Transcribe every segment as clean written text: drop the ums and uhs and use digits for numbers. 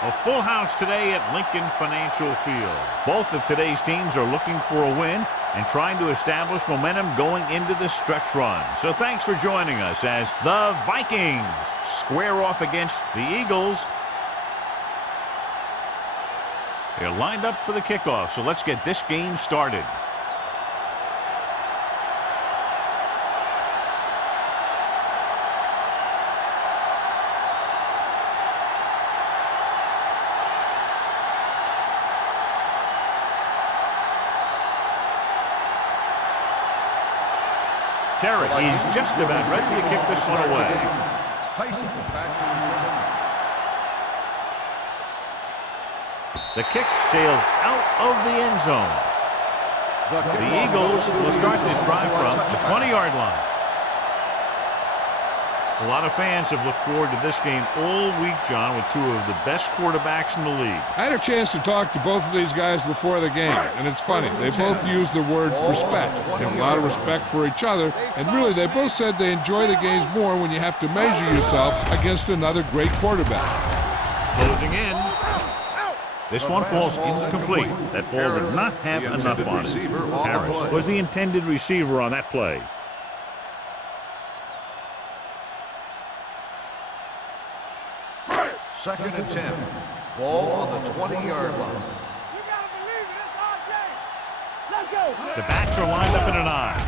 A full house today at Lincoln Financial Field. Both of today's teams are looking for a win and trying to establish momentum going into the stretch run. So thanks for joining us as the Vikings square off against the Eagles. They're lined up for the kickoff, so let's get this game started. Terry, he's just about ready to kick this one away. The kick sails out of the end zone. The Eagles will start this drive from the 20-yard line. A lot of fans have looked forward to this game all week, John, with two of the best quarterbacks in the league. I had a chance to talk to both of these guys before the game, and it's funny. They both used the word respect. They have a lot of respect for each other, and really they both said they enjoy the games more when you have to measure yourself against another great quarterback. Closing in. This one falls incomplete. That ball did not have enough on it. Harris was the intended receiver on that play. Second and 10. Ball on the 20-yard line. The backs are lined up in an I.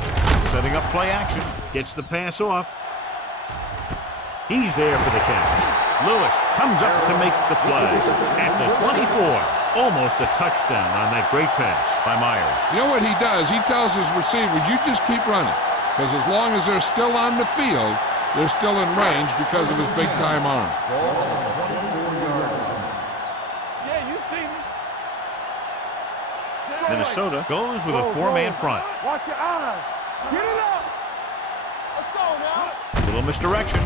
Setting up play action. Gets the pass off. He's there for the catch. Lewis comes up to make the play. At the 24. Almost a touchdown on that great pass by Myers. You know what he does? He tells his receivers, you just keep running. Because as long as they're still on the field, they're still in range because of his big-time arm. Ball on the 24-yard line. Yeah, you see me. Minnesota goes with a four-man front. Watch your eyes. Get it up. Let's go now. Little misdirection.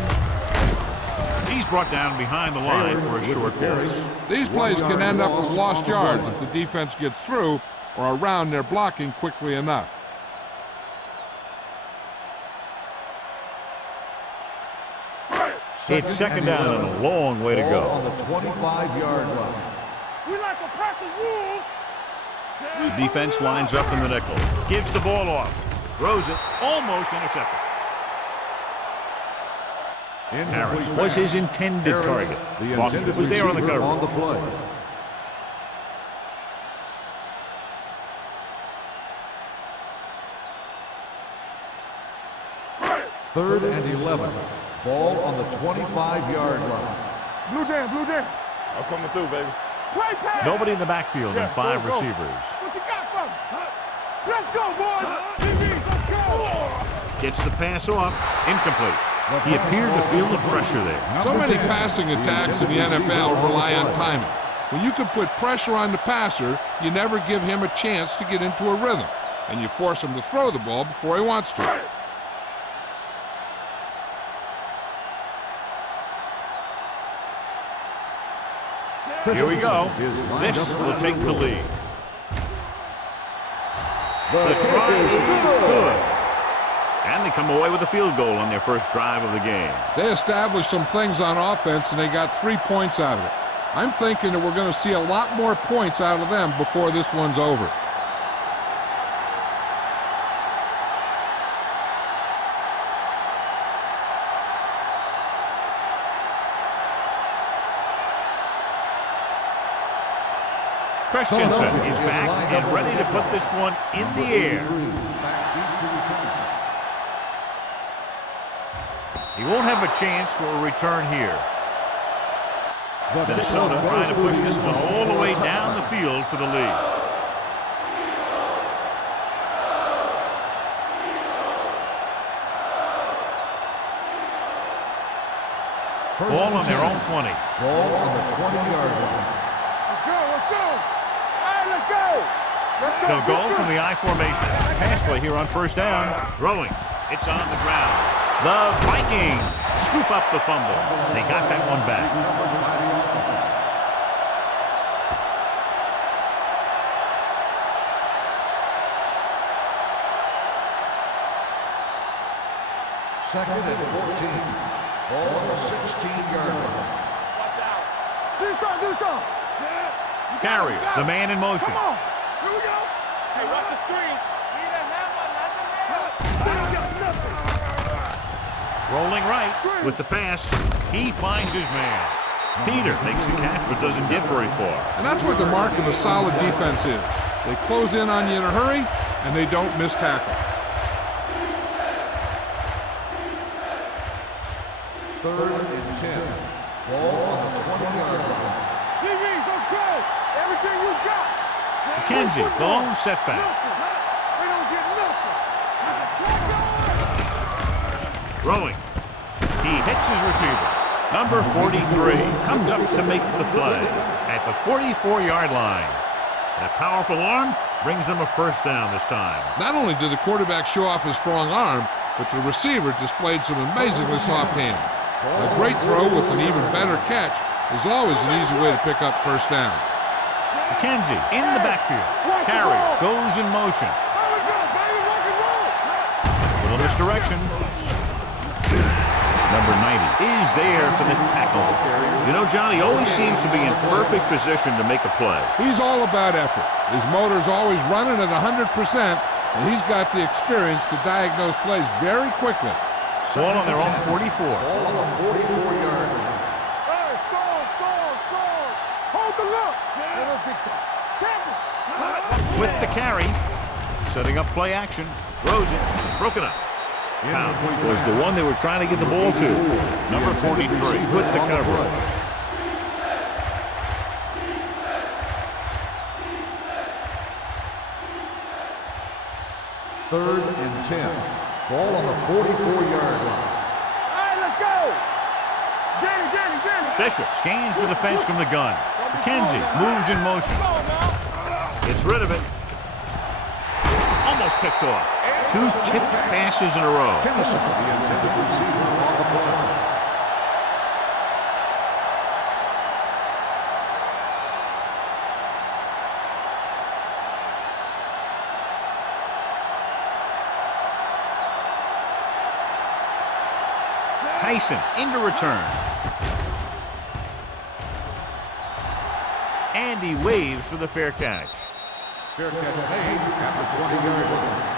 He's brought down behind the line for a short pass. These plays can end up with lost yards if the defense gets through or around their blocking quickly enough. It's second down and a long way to go. On the 25-yard line. We like a pack of wolves. The defense lines up in the nickel. Gives the ball off. Throws it. Almost intercepted. Harris was his intended target. Boston was there on the cover. On the play. Third and 11. Ball on the 25-yard line. Blue down. I'm coming through, baby. Play pass. Nobody in the backfield and five go. receivers. What you got for me? Let's go, boys. Let's go. Gets the pass off. Incomplete. He appeared to feel the pressure there. So many passing attacks in the NFL rely on timing. When you can put pressure on the passer, you never give him a chance to get into a rhythm, and you force him to throw the ball before he wants to. Here we go. This will take the lead. The try is good. And they come away with a field goal on their first drive of the game. They established some things on offense, and they got 3 points out of it. I'm thinking that we're going to see a lot more points out of them before this one's over. Christensen is back and ready to put this one in the air. He won't have a chance for a return here. Minnesota trying to push this one all the way down the field for the lead. Ball on their own 20. Ball on the 20-yard line. Let's go. All right, let's go. They'll go from the I formation. Pass play here on first down. Throwing. It's on the ground. The Vikings scoop up the fumble. They got that one back. Second and 14. Ball on the 16-yard line. Do something. Carrier, the man in motion. Come on. Here we go. Hey, watch the screen. Need a hammer, not the nail. They don't get nothing. Rolling right with the pass. He finds his man. Peter makes the catch but doesn't get very far. And that's what the mark of a solid defense is. They close in on you in a hurry, and they don't miss tackle. Third and 10. Ball on the 20-yard line. DBs, let's go. Everything we got. McKenzie, the lone setback. They don't get nothing. Throwing. He hits his receiver. Number 43 comes up to make the play at the 44-yard line. That powerful arm brings them a first down this time. Not only did the quarterback show off his strong arm, but the receiver displayed some amazingly soft hands. A great throw with an even better catch is always an easy way to pick up first down. McKenzie in the backfield. Carrier goes in motion. Little misdirection. Number 90 is there for the tackle. You know, Johnny always seems to be in perfect position to make a play. He's all about effort. His motor's always running at 100%, and he's got the experience to diagnose plays very quickly. Ball on their own 44. Ball on the 44-yard line. Hey, score. Hold the look. With the carry, setting up play action. Throws it. Broken up. Pound was the one they were trying to get the ball to. Number 43 with the coverage. Third and 10. Ball on the 44-yard line. All right, let's go. Danny. Bishop scans the defense from the gun. McKenzie moves in motion. Gets rid of it. Almost picked off. 2 tipped passes in a row. Kennison, the intended receiver on the play. Tyson into return. And he waves for the fair catch. Fair catch made at the 20-yard line.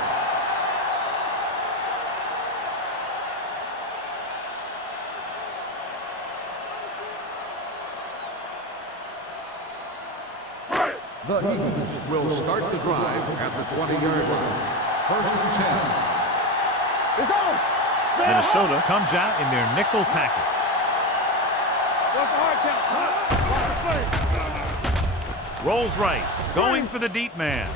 The Eagles will start the drive at the 20-yard line. First and 10. It's on. Minnesota comes out in their nickel package. What's the hard count? Watch the play. Rolls right, going for the deep man.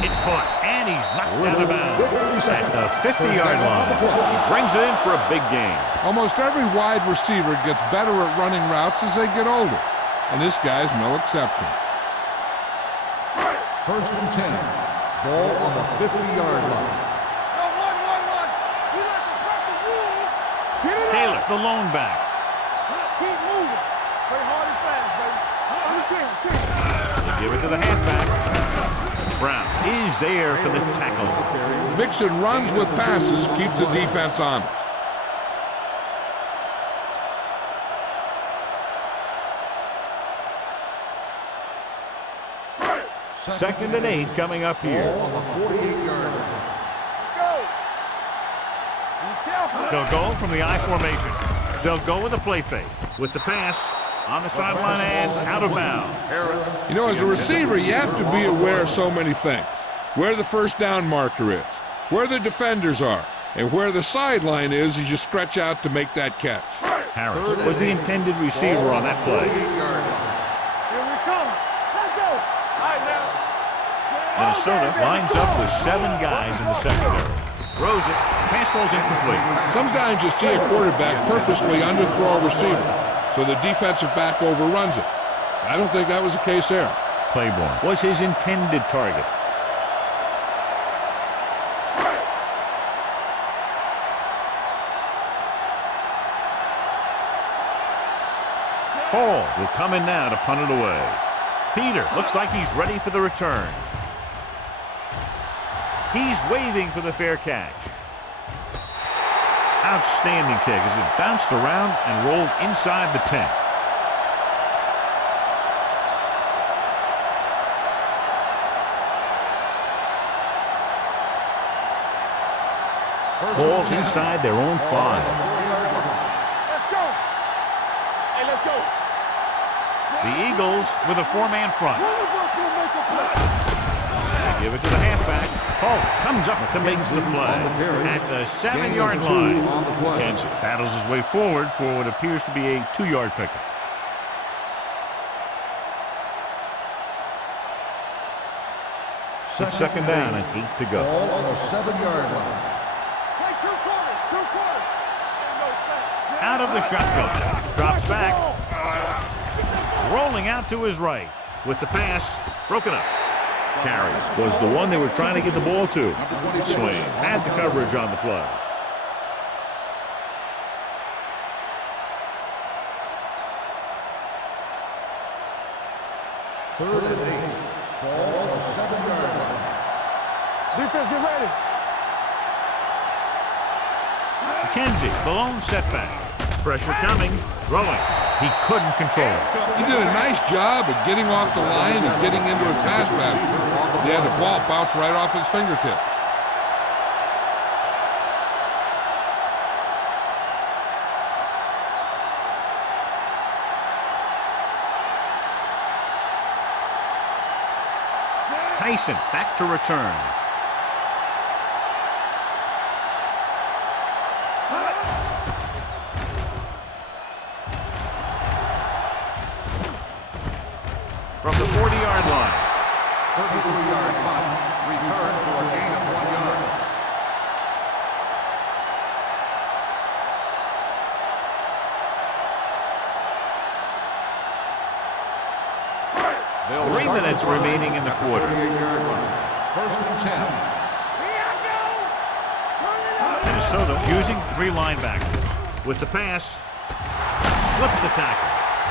It's caught, and he's knocked out of bounds at the 50-yard line. He brings it in for a big gain. Almost every wide receiver gets better at running routes as they get older, and this guy's no exception. First and 10. Ball on the 50-yard line. You like to crack the rules. Get it Taylor, the lone back. Keep moving. Play hard and fast, baby. They give it to the halfback. Brown is there for the tackle. Mixing runs with passes keeps the defense honest. Second and 8 coming up here. Ball on the 48-yard line. Let's go. Be careful. They'll go from the I formation. They'll go with a play fake. With the pass on the sideline and out of bounds. You know, as a receiver, you have to be aware of so many things. Where the first down marker is, where the defenders are, and where the sideline is as you stretch out to make that catch. Harris was the intended receiver on that play. 48-yard line. Here we come. Let's go. All right, now. Minnesota lines up with 7 guys in the secondary. Throws it. Pass falls incomplete. Sometimes you see a quarterback purposely underthrow a receiver, so the defensive back overruns it. I don't think that was the case there. Claiborne was his intended target. Hall will come in now to punt it away. Peter looks like he's ready for the return. He's waving for the fair catch. Outstanding kick as it bounced around and rolled inside the 10. Ball inside their own 5. Let's go. Hey, let's go. The Eagles with a 4-man front. One of us will make a play. They give it to the halfback. Polk comes up to make the play at the 7-yard line. Kansas battles his way forward for what appears to be a 2-yard pickup. It's second down and 8 to go. Ball on the 7-yard line. Play two quarters, two quarters. Ain't no fence. Out of the shotgun. Drops back. Rolling out to his right with the pass broken up. Carries was the one they were trying to get the ball to. Swain had the coverage on the play. Third and 8. Ball on the 7-yard line. Defense, get ready. McKenzie, the lone setback. Pressure coming, throwing. He couldn't control it. He did a nice job of getting off the line and getting into his pass pattern. He had the ball bounce right off his fingertips. Tyson back to return. From the 40-yard line. 33-yard punt. Return for a gain of 1 yard. They'll 3 start minutes the drive remaining in the at quarter. 38-yard line. First and 10. Minnesota using 3 linebackers. With the pass, slips the tackle.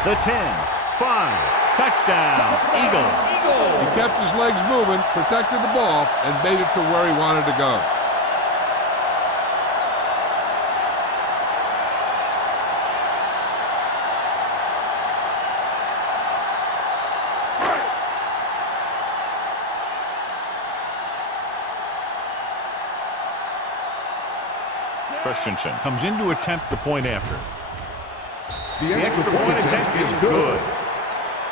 The 10, 5, touchdown, Eagles. He kept his legs moving, protected the ball, and made it to where he wanted to go. Christensen comes in to attempt the point after. The extra point attempt is good.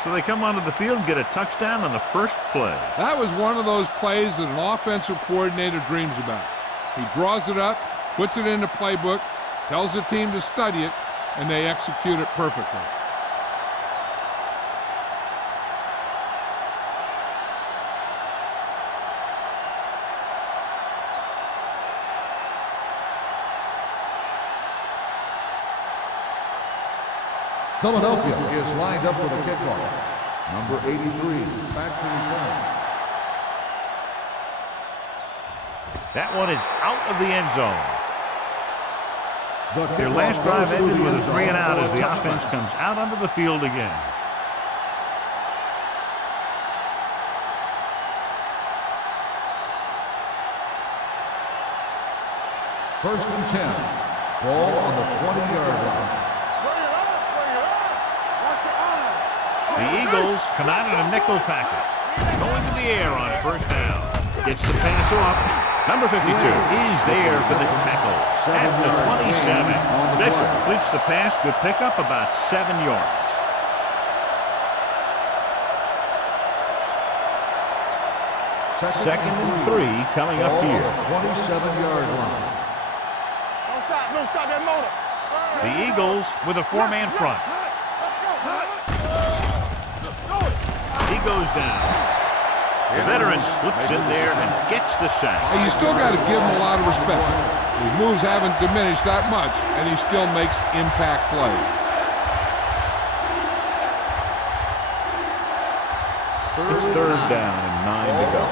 So they come onto the field and get a touchdown on the first play. That was one of those plays that an offensive coordinator dreams about. He draws it up, puts it in the playbook, tells the team to study it, and they execute it perfectly. Philadelphia is lined up for the kickoff. Number 83, back to return. That one is out of the end zone. Their last drive ended with a 3-and-out as the offense comes out onto the field again. First and 10. Ball on the 20-yard line. The Eagles come out in a nickel package. Going to the air on first down. Gets the pass off. Number 52 is there for the tackle at the 27. Bishop completes the pass. Good pickup, about 7 yards. Second and 3 coming up here. 27-yard line. Don't stop that motor. The Eagles with a 4-man front. He goes down. The veteran slips in there and gets the sack. Hey, you still got to give him a lot of respect. His moves haven't diminished that much, and he still makes impact plays. It's third down and 9 to go.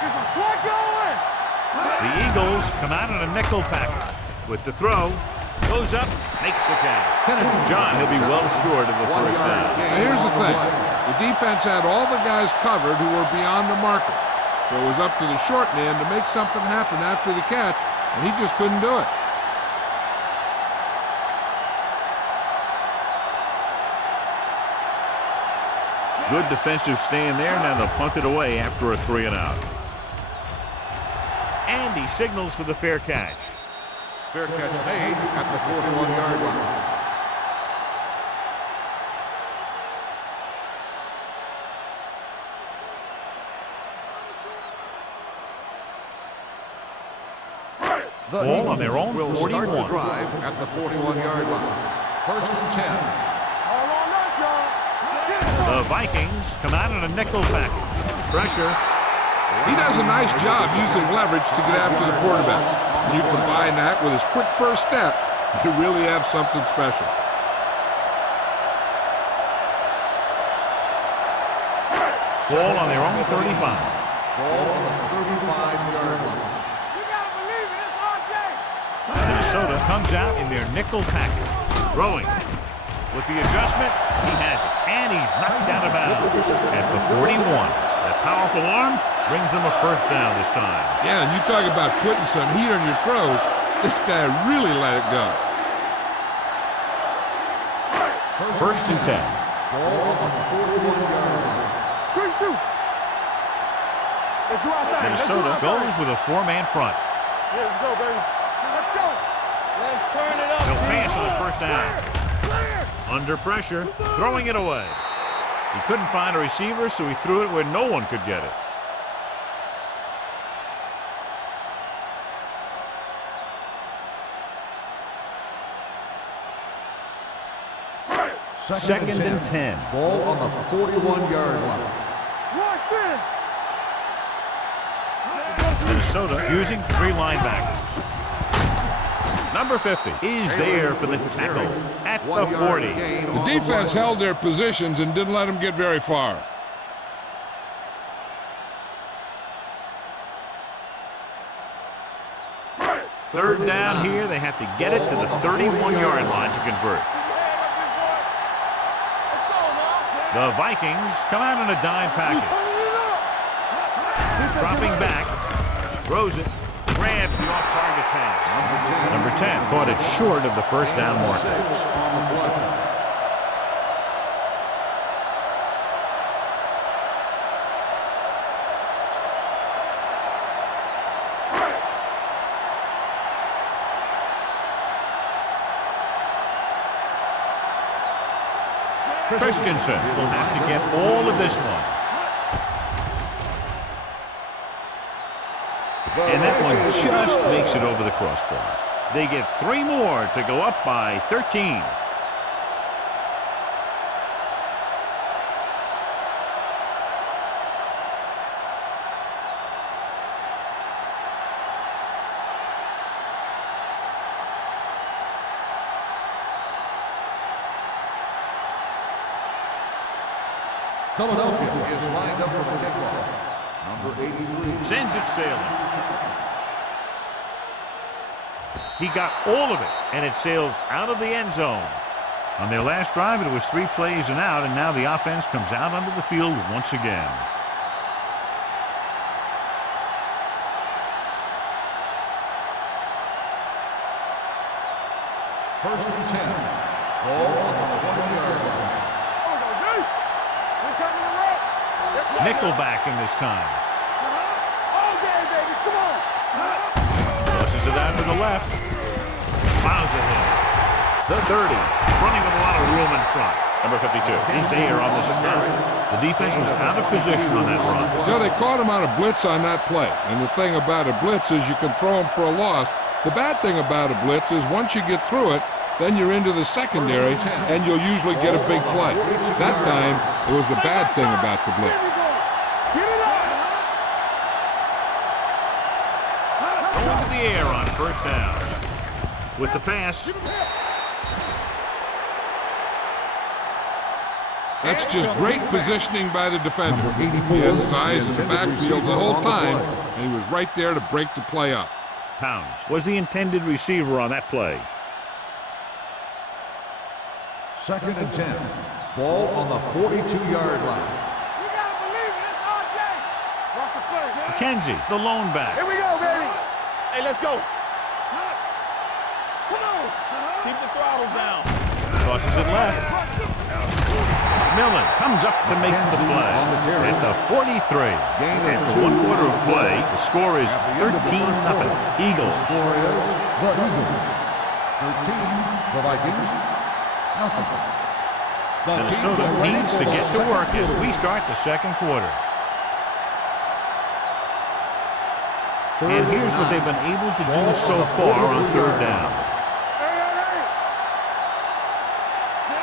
Get some slack going. The Eagles come out in a nickel package. With the throw, goes up, makes the catch. John, he'll be well short of the first down. Now, here's the thing. The defense had all the guys covered who were beyond the marker. So it was up to the short man to make something happen after the catch, and he just couldn't do it. Good defensive stand there. Now they'll punt it away after a 3-and-out. And he signals for the fair catch. Fair catch made at the 41-yard line. Ball on their own will 41. Start the drive at the 41-yard line. First and 10. All on us, y'all. The Vikings come out in a nickel package. Pressure. He does a nice job using leverage to get after the quarterback. You combine that with his quick first step, you really have something special. Ball on their own 35. Ball on the 35-yard line. You gotta believe it. It's RJ. Minnesota comes out in their nickel package. Throwing. With the adjustment, he has it. And he's knocked out of bounds at the 41. That powerful arm brings them a first down this time. Yeah, and you talk about putting some heat on your throws. This guy really let it go. First and 10. Ball on the 41-yard line. Quick shoot. Let's do our thing. Minnesota goes with a four-man front. Yeah, let's go, baby. Let's go. Let's turn it up. They'll pass on the first down. Under pressure, throwing it away. He couldn't find a receiver, so he threw it where no one could get it. Second and 10. Ball on the 41-yard line. Watch in. Minnesota using three linebackers. Number 50 is there for the tackle at the 40. The defense held their positions and didn't let them get very far. Third down here, they have to get it to the 31-yard line to convert. Let's go now. The Vikings come out in a dime package. Dropping back, throws it, grabs the off-target pass. Number 10 caught it short of the first down marker. Christensen will have to get all of this one. And that one just makes it over the crossbar. They get three more to go up by 13. Philadelphia is lined up for the kickoff. Number 83. Sends it sailing. He got all of it, and it sails out of the end zone. On their last drive, it was 3 plays and out, and now the offense comes out onto the field once again. First and 10. Ball on the 20-yard line. Nickelback in this time. All day, baby. Come on. Tosses it out to the left. Plows ahead. The 30. Running with a lot of room in front. Number 52. He's there on the stop. The defense was out of position on that run. You know, they caught him on a blitz on that play. And the thing about a blitz is you can throw him for a loss. The bad thing about a blitz is once you get through it, then you're into the secondary, and you'll usually get a big play. That time, it was a bad thing about the blitz. Going to the air on first down. With the pass. That's just great positioning by the defender. He has his eyes in the backfield the whole time, and he was right there to break the play up. Pounds was the intended receiver on that play. Second and 10. Ball on the 42-yard line. You gotta believe it. It's RJ. Rock the play. McKenzie, the lone back. Here we go, baby. Hey, let's go. Come on. Keep the throttle down. Tosses it left. Millen comes up to make the play at the 43. After 1 quarter of play, the score is 13-0. Eagles. The score is the Eagles 13, the Vikings nothing. Minnesota needs to get to work as we start the second quarter. And here's what they've been able to do so far on third down.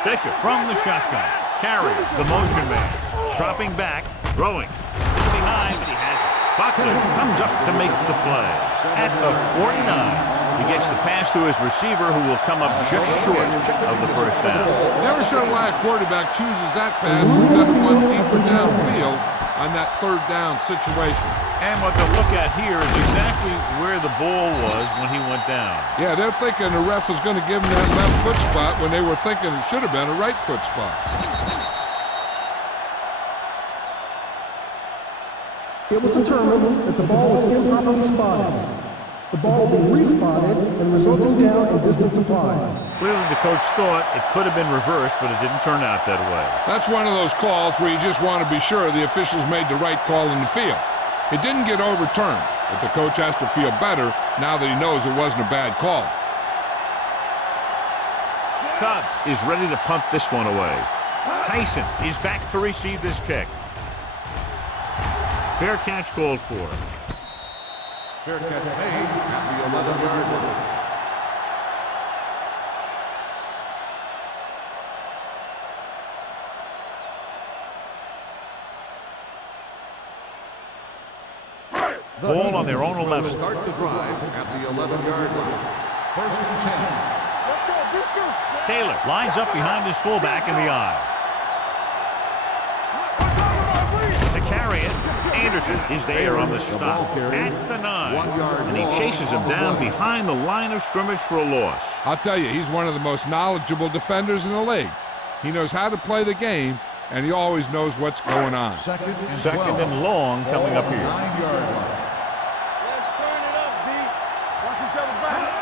Bishop from the shotgun. Carries the motion man. Dropping back. Throwing. Behind, but he has it. Buckley comes up to make the play. At the 49, he gets the pass to his receiver, who will come up just short of the first down. Never sure why a quarterback chooses that pass instead of one deeper downfield on that third down situation. And what they'll look at here is exactly where the ball was when he went down. Yeah, they're thinking the ref is going to give him that left foot spot when they were thinking it should have been a right foot spot. It was determined that the ball was improperly spotted. The ball will be respotted and resulting down and distance applied. Clearly the coach thought it could have been reversed, but it didn't turn out that way. That's one of those calls where you just want to be sure the officials made the right call in the field. It didn't get overturned, but the coach has to feel better now that he knows it wasn't a bad call. Tubbs is ready to punt this one away. Tyson is back to receive this kick. Fair catch called for. Fair catch made at the 11-yard line. Ball on their own 11. Start the drive at the 11-yard line. First and 10. Taylor lines up behind his fullback in the eye. To carry it, Anderson is there on the stop at the 9. And he chases him down behind the line of scrimmage for a loss. I'll tell you, he's one of the most knowledgeable defenders in the league. He knows how to play the game, and he always knows what's going on. Second and long coming up here. 9-yard line.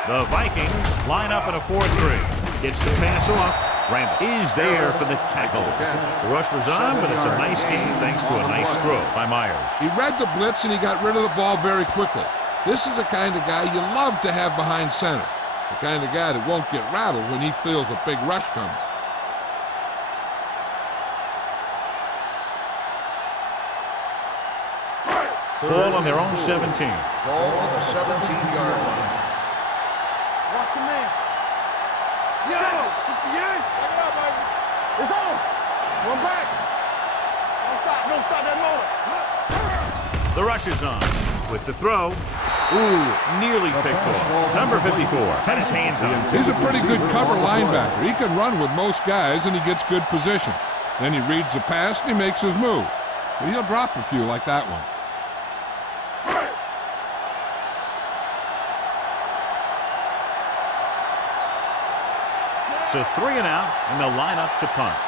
The Vikings line up in a 4-3. Gets the pass off. Randall is there for the tackle. The rush was on, but it's a nice game thanks to a nice throw by Myers. He read the blitz and he got rid of the ball very quickly. This is the kind of guy you love to have behind center. The kind of guy that won't get rattled when he feels a big rush coming. Ball on their own 17. Ball on the 17-yard line. Watch him man. Yo! 58! Check it out, baby. It's on! One back. Don't stop that motor. The rush is on. With the throw. Ooh, nearly picked off. Number 54 had his hands on him. He's a pretty good cover linebacker. He can run with most guys and he gets good position. Then he reads the pass and he makes his move. But he'll drop a few like that one. So 3 and out, and they'll line up to punt.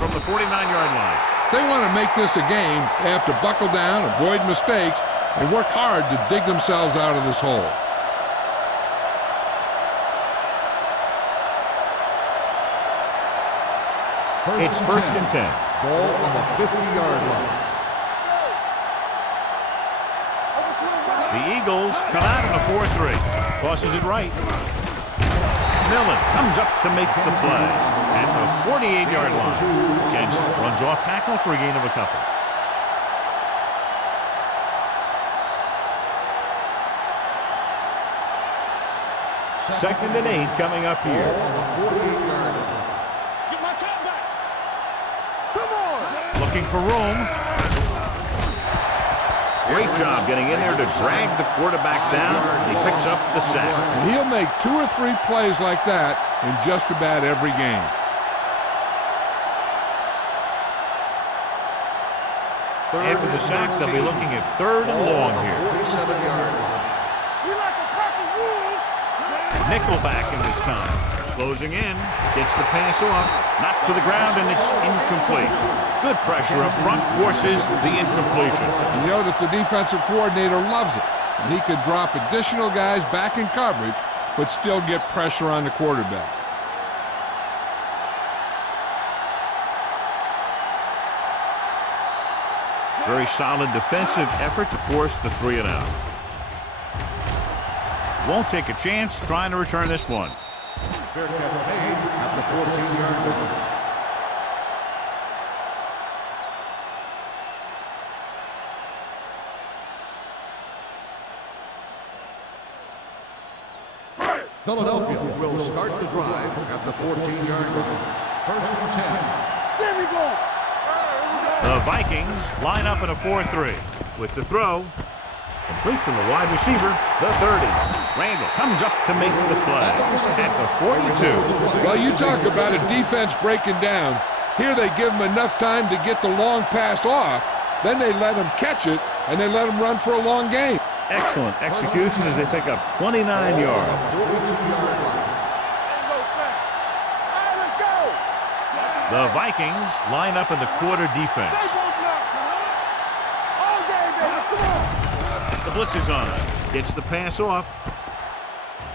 From the 49-yard line. If they want to make this a game, they have to buckle down, avoid mistakes, and work hard to dig themselves out of this hole. It's first and 10. Ball on the 50-yard line. The Eagles come out in a 4-3. Tosses it right. Millen comes up to make the play. At the 48-yard line. Jensen runs off tackle for a gain of a couple. Second and 8 coming up here. Ball on the 48-yard line. Looking for room. Great job getting in there to drag the quarterback down. He picks up the sack. And he'll make 2 or 3 plays like that in just about every game. After the sack, they'll be looking at 3rd and long here. 47-yard line. Nickelback in this time. Closing in, gets the pass off, knocked to the ground, and it's incomplete. Good pressure up front forces the incompletion. You know that the defensive coordinator loves it. And he could drop additional guys back in coverage, but still get pressure on the quarterback. Very solid defensive effort to force the 3-and-out. Won't take a chance trying to return this one. Fair catch made at the 14-yard line. Philadelphia will start the drive at the 14-yard line. First and 10. There we go. The Vikings line up in a 4-3. With the throw, complete to the wide receiver, the 30. Randall comes up to make the play at the 42. Well, you talk about a defense breaking down. Here they give him enough time to get the long pass off. Then they let him catch it, and they let him run for a long game. Excellent execution as they pick up 29 yards. 42-yard line. Let's go. The Vikings line up in the quarter defense. All game, baby. Come on. The blitz is on him. Gets the pass off.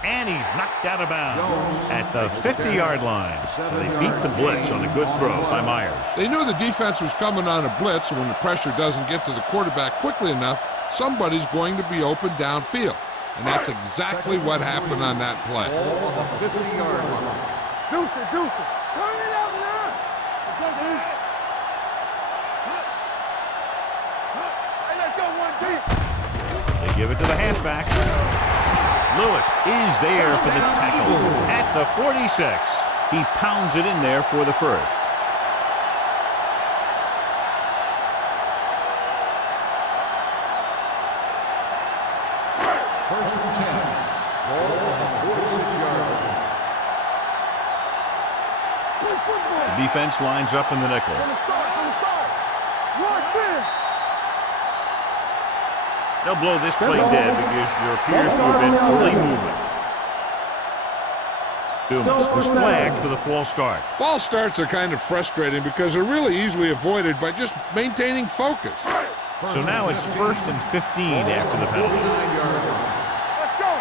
And he's knocked out of bounds at the 50-yard line. And they beat the blitz on a good throw by Myers. They knew the defense was coming on a blitz, and when the pressure doesn't get to the quarterback quickly enough, somebody's going to be open downfield. And that's exactly what happened on that play. Ball on the 50-yard line. Deuce it. Turn it out now. Hey, let's go one deep. They give it to the halfback. Lewis is there for the tackle at the 46. He pounds it in there for the first. First and 10. Ball on the 46-yard line. Good football. The defense lines up in the nickel. From the start. Rush in. They'll blow this play dead because there appears to have been early movement. Dumas was flagged for the false start. False starts are kind of frustrating because they're really easily avoided by just maintaining focus. So now it's 1st and 15 after the penalty. 49-yard line. Let's go.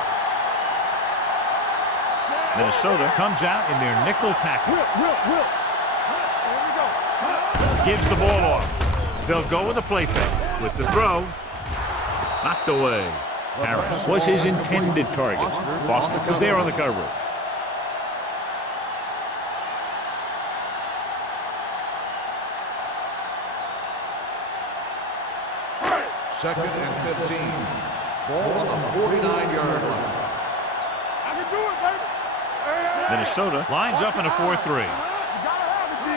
Minnesota comes out in their nickel package. Will. Here we go. Gives the ball off. They'll go with a play fake. With the throw, knocked away. Harris was his intended target. Boston was there on the coverage. Second and 15. Ball on the 49-yard line. I can do it, baby. Hey. Minnesota lines up in a 4-3. You gotta have it, G.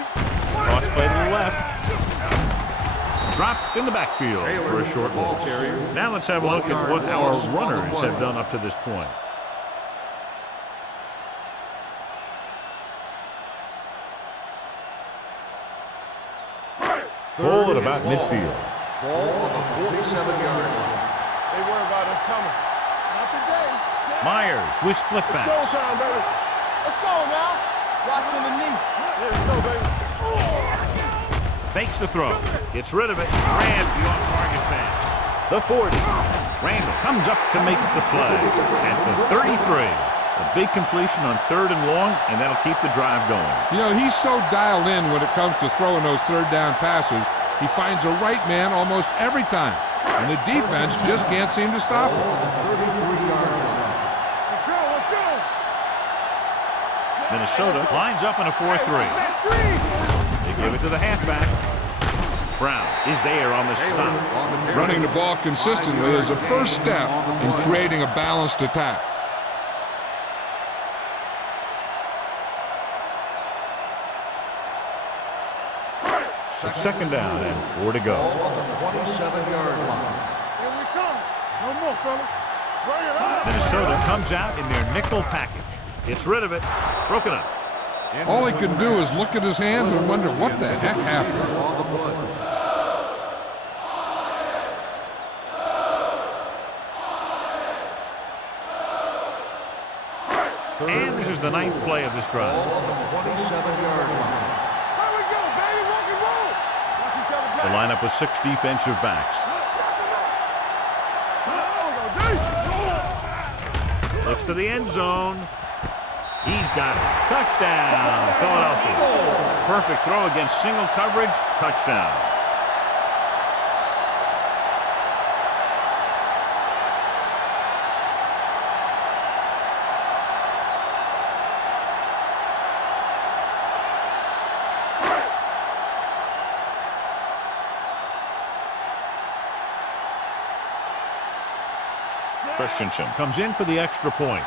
Cross play to the left. Dropped in the backfield for a short loss. Now let's have a look at what our runners have done up to this point. Ball at about midfield. Ball on the 47-yard line. They worry about us coming. Not today. Myers with split Go backs. time, baby. Let's go now. Watching the knee. There we go, baby. Fakes the throw. Gets rid of it. Grabs the off-target pass. The 40. Randall comes up to make the play at the 33. A big completion on 3rd and long, and that'll keep the drive going. You know, he's so dialed in when it comes to throwing those third down passes. He finds a right man almost every time, and the defense just can't seem to stop him. 33-yard line. Let's go. Minnesota lines up in a 4-3. They give it to the halfback. Brown is there on the stop. Running the ball consistently is a first step in creating a balanced attack. Second down and 4 to go. Ball on the 27-yard line. Here we come. No more, fellas. Bring it up. Minnesota comes out in their nickel package. Gets rid of it. Broken up. All he can do is look at his hands and wonder what the heck happened. On the play. And this is is the 9th play of this drive. Ball on the 27-yard line. Here we go, baby. Rock and roll. Watch each other's The back. lineup with 6 defensive backs. Looks to the end zone. He's got it. Touchdown, Philadelphia. Perfect throw against single coverage. Touchdown. Christensen comes in for the extra point.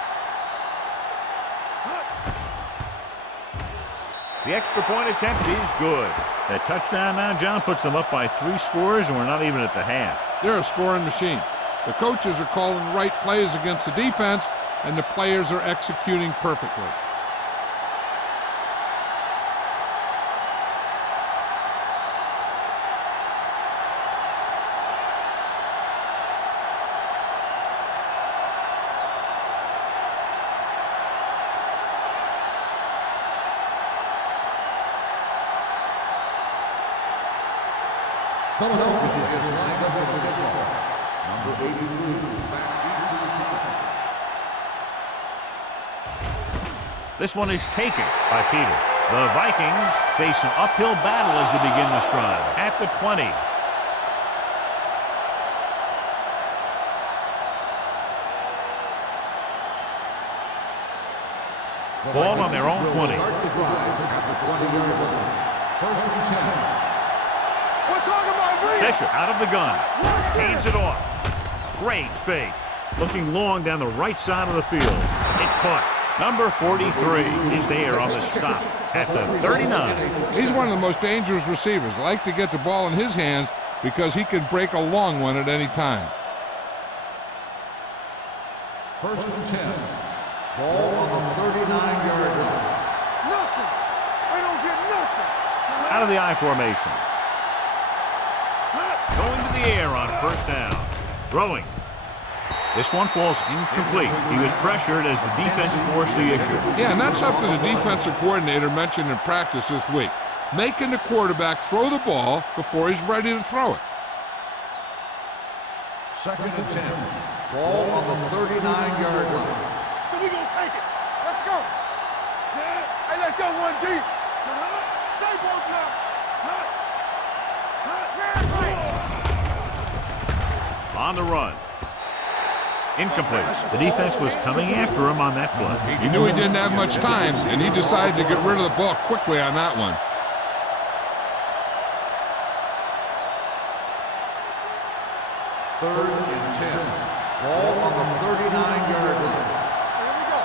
The extra point attempt is good. That touchdown now, John, puts them up by 3 scores, and we're not even at the half. They're a scoring machine. The coaches are calling the right plays against the defense, and the players are executing perfectly. Philadelphia is lined up in the kickoff. Number 83, back into the team. This one is taken by Peter. The Vikings face an uphill battle as they begin this drive. At the 20. Ball on their own 20. Start the drive at the 20-yard line. First and 10. We're talking about read. Bishop out of the gun. Hands it off. Great fake. Looking long down the right side of the field. It's caught. Number 43 is there on the stop at the 39. He's one of the most dangerous receivers. I like to get the ball in his hands because he can break a long one at any time. First and 10. Ball on the 39-yard line. Nothing. We don't get nothing. Out of the I formation. Going to the air on first down. Throwing. This one falls incomplete. He was pressured as the defense forced the issue. Yeah, and that's something the defensive coordinator mentioned in practice this week. Making the quarterback throw the ball before he's ready to throw it. Second and 10. Ball on the 39-yard line. So we gonna take it. Let's go. Hey, let's go one deep. Stay both now. On the run. Incomplete. The defense was coming after him on that play. He knew he didn't have much time, and he decided to get rid of the ball quickly on that one. Third and 10. Ball on the 39-yard line. Here we go.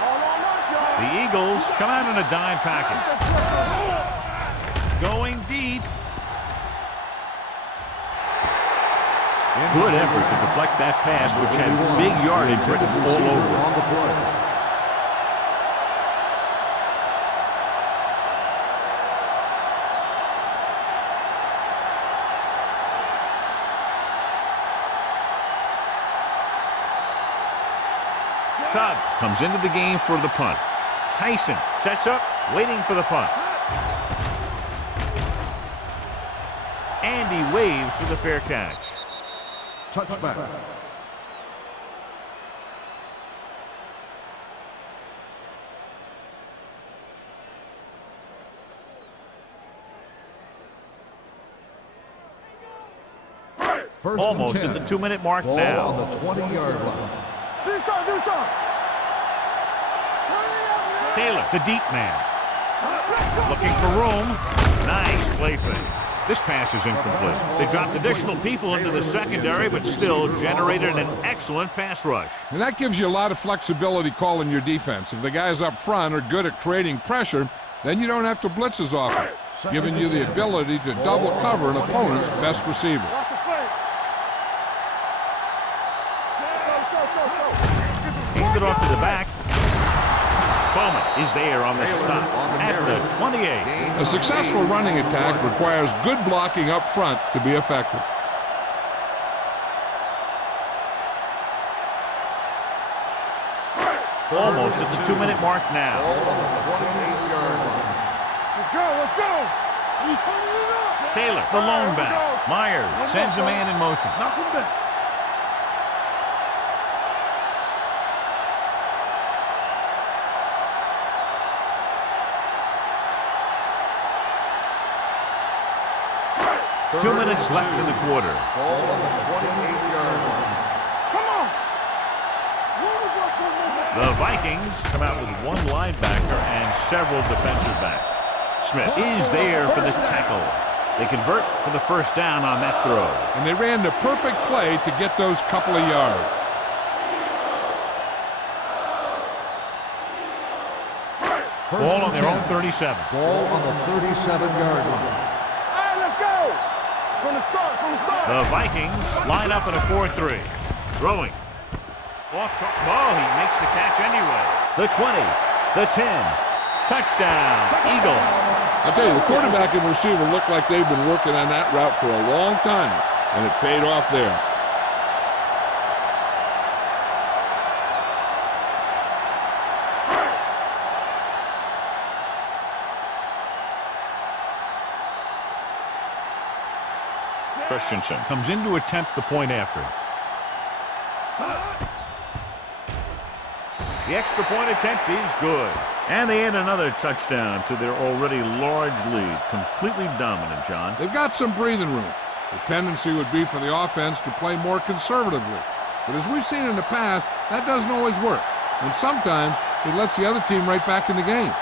Hold on us, y'all. The Eagles come out in a dime package. Going deep. Good effort to deflect that pass, which had big yardage written all over it. On the play. Tubbs comes into the game for the punt. Tyson sets up, waiting for the punt. And he waves for the fair catch. Touchback. First Almost and at 10. the 2-minute mark Ball now. on the 20-yard line. Do something, do something. Taylor, the deep man. Looking for room. Nice play fake. This pass is incomplete. They dropped additional people into the secondary, but still generated an excellent pass rush. And that gives you a lot of flexibility calling your defense. If the guys up front are good at creating pressure, then you don't have to blitz as often, giving you the ability to double cover an opponent's best receiver. Watch the play. Handed it off to the back. Bowman is there on the stop at the 28. A successful running attack requires good blocking up front to be effective. Almost at the 2-minute mark now. Ball on the 28-yard line. Let's go, let's go. You turning it up. Taylor, the lone back. Myers sends a man in motion. Knock him back. Right. 2 minutes left in the quarter. Ball on the 28-yard line. Come on. The Vikings come out with one linebacker and several defensive backs. Smith is there for the tackle. They convert for the first down on that throw. And they ran the perfect play to get those couple of yards. Ball on their own 37. Ball on the 37-yard line. All right, let's go. From the start, from the start. The Vikings line up in a 4-3. Throwing. Off to, oh, he makes the catch anyway. The 20, the 10, touchdown, Eagles. I'll tell you, the quarterback and receiver look like they've been working on that route for a long time, and it paid off there. Christensen comes in to attempt the point after. The extra point attempt is good. And they add another touchdown to their already large lead. Completely dominant, John. They've got some breathing room. The tendency would be for the offense to play more conservatively. But as we've seen in the past, that doesn't always work. And sometimes it lets the other team right back in the game.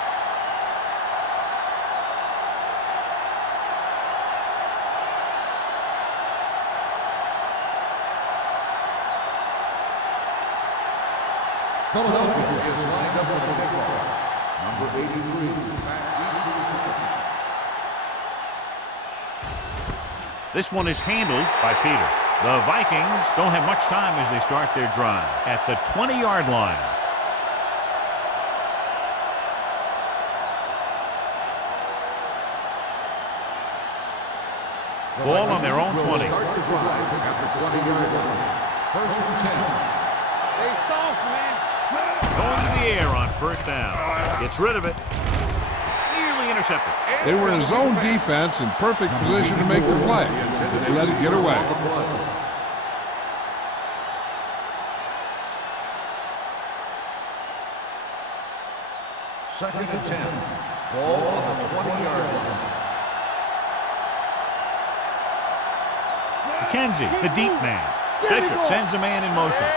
Philadelphia is lined up for the kickoff. Number 83, back into the This one is handled by Peter. The Vikings don't have much time as they start their drive at the 20-yard line. Ball on their own 20. Start the drive at the 20-yard line. First and 10. They soft, man. Going to the air on first down. Gets rid of it. Nearly intercepted. They were in zone defense in perfect position to make the play. They let it get away. Second and 10. Ball on the 20-yard line. McKenzie, the deep man. Bishop sends a man in motion.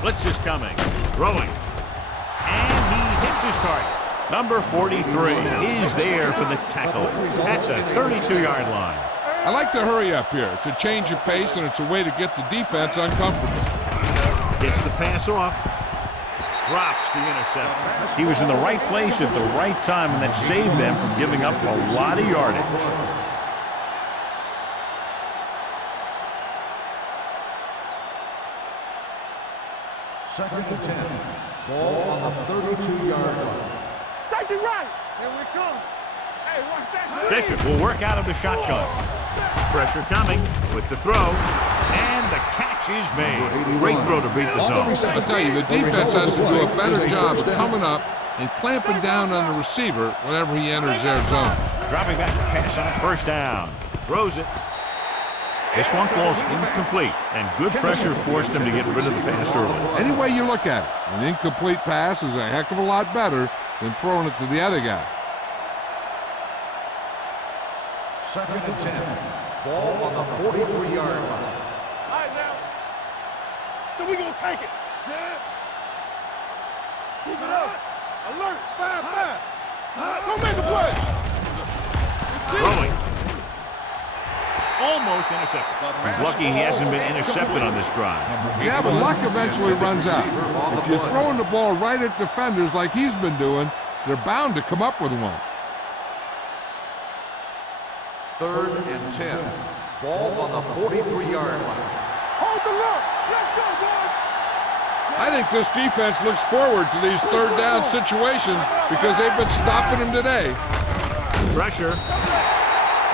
Blitz is coming. Throwing. And he hits his target. Number 43 is there for the tackle at the 32-yard line. I like to hurry up here. It's a change of pace, and it's a way to get the defense uncomfortable. Gets the pass off. Drops the interception. He was in the right place at the right time, and that saved them from giving up a lot of yardage. Second and 10. Ball on the 32-yard line. Safety right. Here we come. Hey, watch that. Bishop will work out of the shotgun. Pressure coming with the throw, and the catch is made. Great throw to beat the zone. I'll tell you, the defense has to do a better job of coming up and clamping down on the receiver whenever he enters their zone. Dropping back to pass on first down. Throws it. This one falls incomplete, and good pressure forced him to get rid of the pass early. Any way you look at it, an incomplete pass is a heck of a lot better than throwing it to the other guy. Second and 10. Ball on the 43-yard line. All right, now. So we gonna take it. Set. Keep it up. Alert. 5-5. Don't make a play. Throwing. Almost intercepted. He's lucky he hasn't been intercepted on this drive. Yeah, but luck eventually runs out. If you're throwing the ball right at defenders like he's been doing, they're bound to come up with one. Third and 10. Ball on the 43-yard line. Hold the look. Let's go, boys. I think this defense looks forward to these third down situations because they've been stopping them today. Pressure.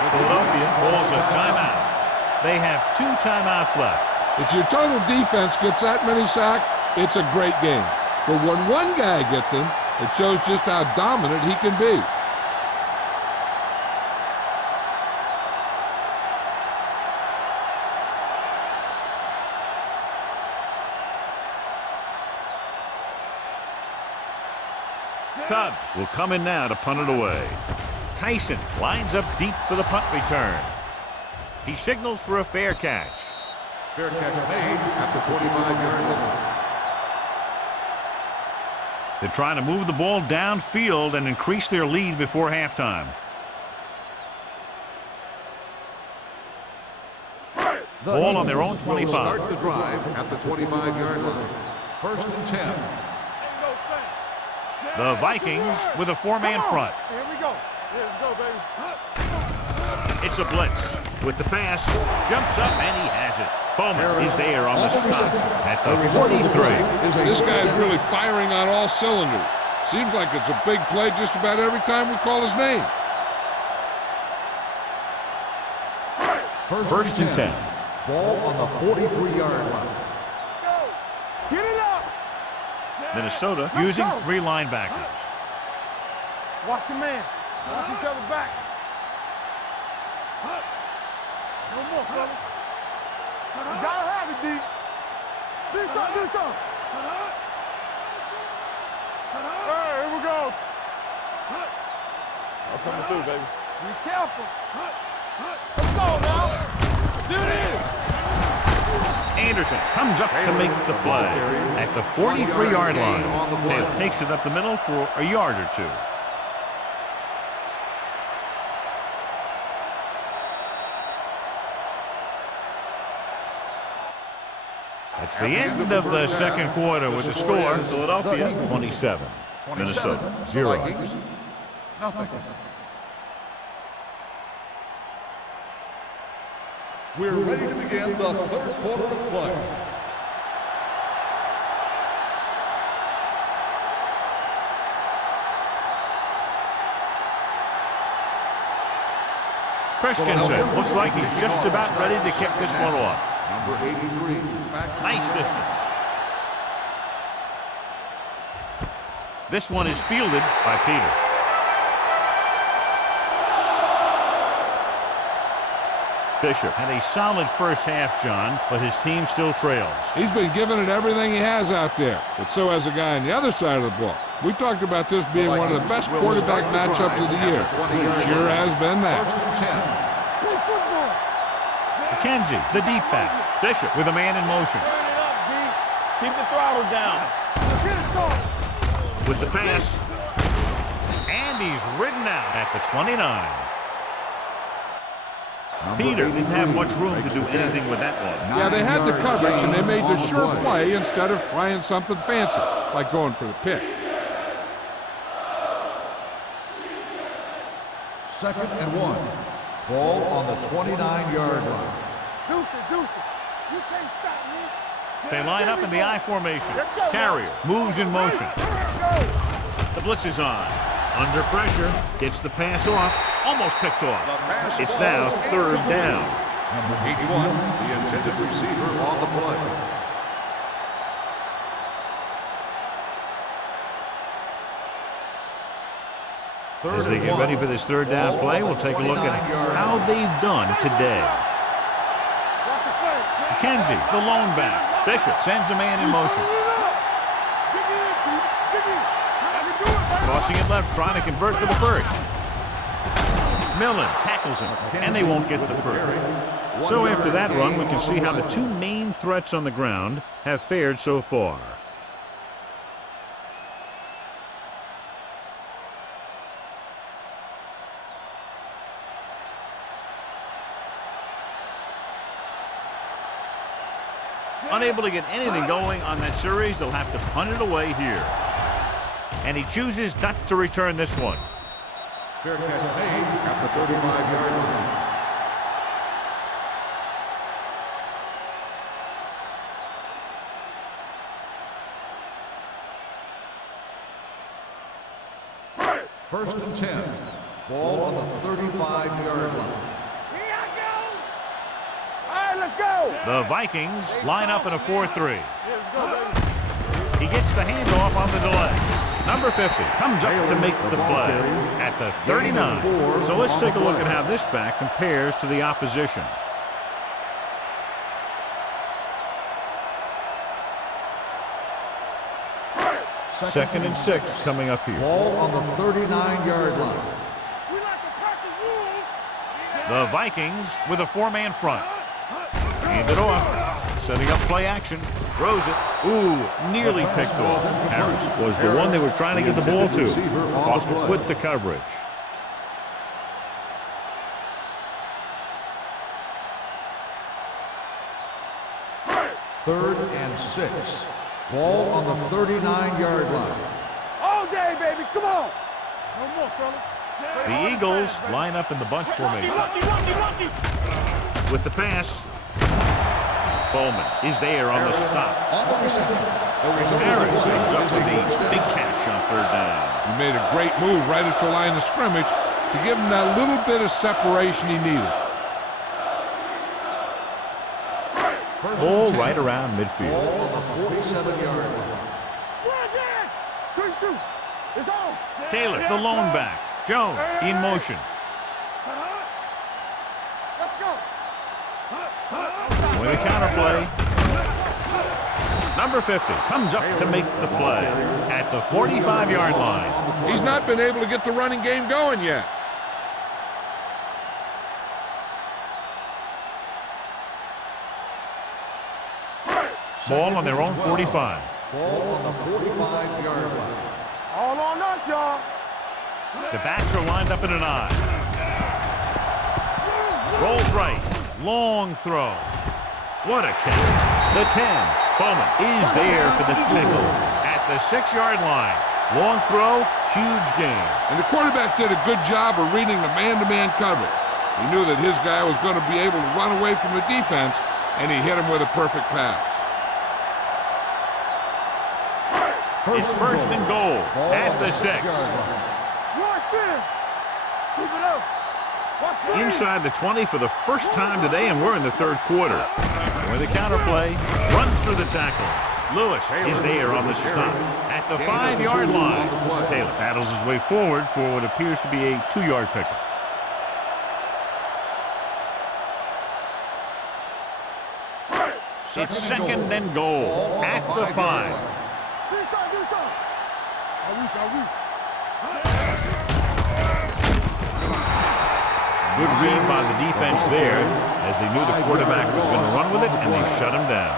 Philadelphia calls a timeout. They have 2 timeouts left. If your total defense gets that many sacks, it's a great game. But when one guy gets them, it shows just how dominant he can be. Tubbs will come in now to punt it away. Tyson lines up deep for the punt return. He signals for a fair catch. Fair catch made at the 25-yard line. They're trying to move the ball downfield and increase their lead before halftime. Ball on their own 25. Start the drive at the 25-yard line. First and 10. The Vikings with a four-man front. Here we go. Let's go, baby. It's a blitz. With the pass, jumps up and he has it. Bowman is there on the stop at the 43. This guy's really firing on all cylinders. Seems like it's a big play just about every time we call his name. First and 10. Ball on the 43-yard line. Get it up. Minnesota using three linebackers. Watch your man. Watch each other back. No more, fella. You gotta have it, D. Do something, do something. Hey, here we go. I'm coming through, baby. Be careful. Let's go now. Do this. Anderson comes up to make the play at the 43-yard line. Taylor takes it up the middle for a yard or two. It's the end of the second quarter with the score. Philadelphia 27, Minnesota 0. Nothing. We're ready to begin the third quarter of play. Christensen looks like he's just about ready to kick this one off. Number 83. Nice distance. This one is fielded by Peter. Bishop had a solid first half, John, but his team still trails. He's been giving it everything he has out there, but so has a guy on the other side of the ball. We talked about this being one of the best quarterback matchups of the year. It sure has been that. First and 10. Play football. McKenzie, the deep back. Bishop with a man in motion. Turn it up, D. Keep the throttle down. Get it started. With the pass. And he's ridden out at the 29. Peter didn't have much room to do anything with that one. Yeah, they had the coverage, and they made the sure play instead of trying something fancy, like going for the pick. Second and 1. Ball on the 29-yard line. Deuce it. You can't stop me. They line up in the I formation. Carrier moves in motion. The blitz is on. Under pressure, gets the pass off, almost picked off. It's now third down. Number 81, the intended receiver on the play. As they get ready for this third down play, we'll take a look at how they've done today. McKenzie, the lone back. Bishop sends a man in motion. Crossing it left, trying to convert for the first. Millen tackles him, and they won't get the first. So after that run, we can see how the two main threats on the ground have fared so far. Unable to get anything going on that series, they'll have to punt it away here. And he chooses not to return this one. Fair catch made at the 35-yard line. First and 10. Ball on the 35-yard line. Here I go. All right, let's go. The Vikings line up in a 4-3. He gets the handoff on the delay. Number 50 comes up to make the play at the 39. So let's take a look at how this back compares to the opposition. Second and 6 coming up here. Ball on the 39-yard line. The Vikings with a 4-man front. Hand it off. Setting up play action. Throws it. Ooh, nearly picked off. Harris was the one they were trying to get the ball to. Lost it with the coverage. Third and 6. Ball on the 39-yard line. All day, baby. Come on. No more, fellas. The Eagles line up in the bunch formation. With the pass, Bowman is there on the stop. On the reception. Harris comes up with a big catch on third down. He made a great move right at the line of scrimmage to give him that little bit of separation he needed. Ball right around midfield. Ball on the 47-yard line. It's on. Taylor, the lone back. Jones in motion. Let's go. With a counter play. Number 50 comes up to make the play at the 45-yard line. He's not been able to get the running game going yet. Ball on their own 45. Ball on the 45-yard line. All on us, y'all. The backs are lined up in an I. Rolls right. Long throw. What a catch. The 10. Bowman is there for the tackle at the 6-yard line. Long throw, huge gain. And the quarterback did a good job of reading the man-to-man coverage. He knew that his guy was going to be able to run away from the defense, and he hit him with a perfect pass. It's first and goal at the 6. Inside the 20 for the first time today, and we're in the third quarter. Where the counter play runs through the tackle. Lewis is there on the stop at the 5-yard line. Taylor paddles his way forward for what appears to be a 2-yard pickup. It's second and goal at the 5. Good read by the defense there, as they knew the quarterback was going to run with it, and they shut him down.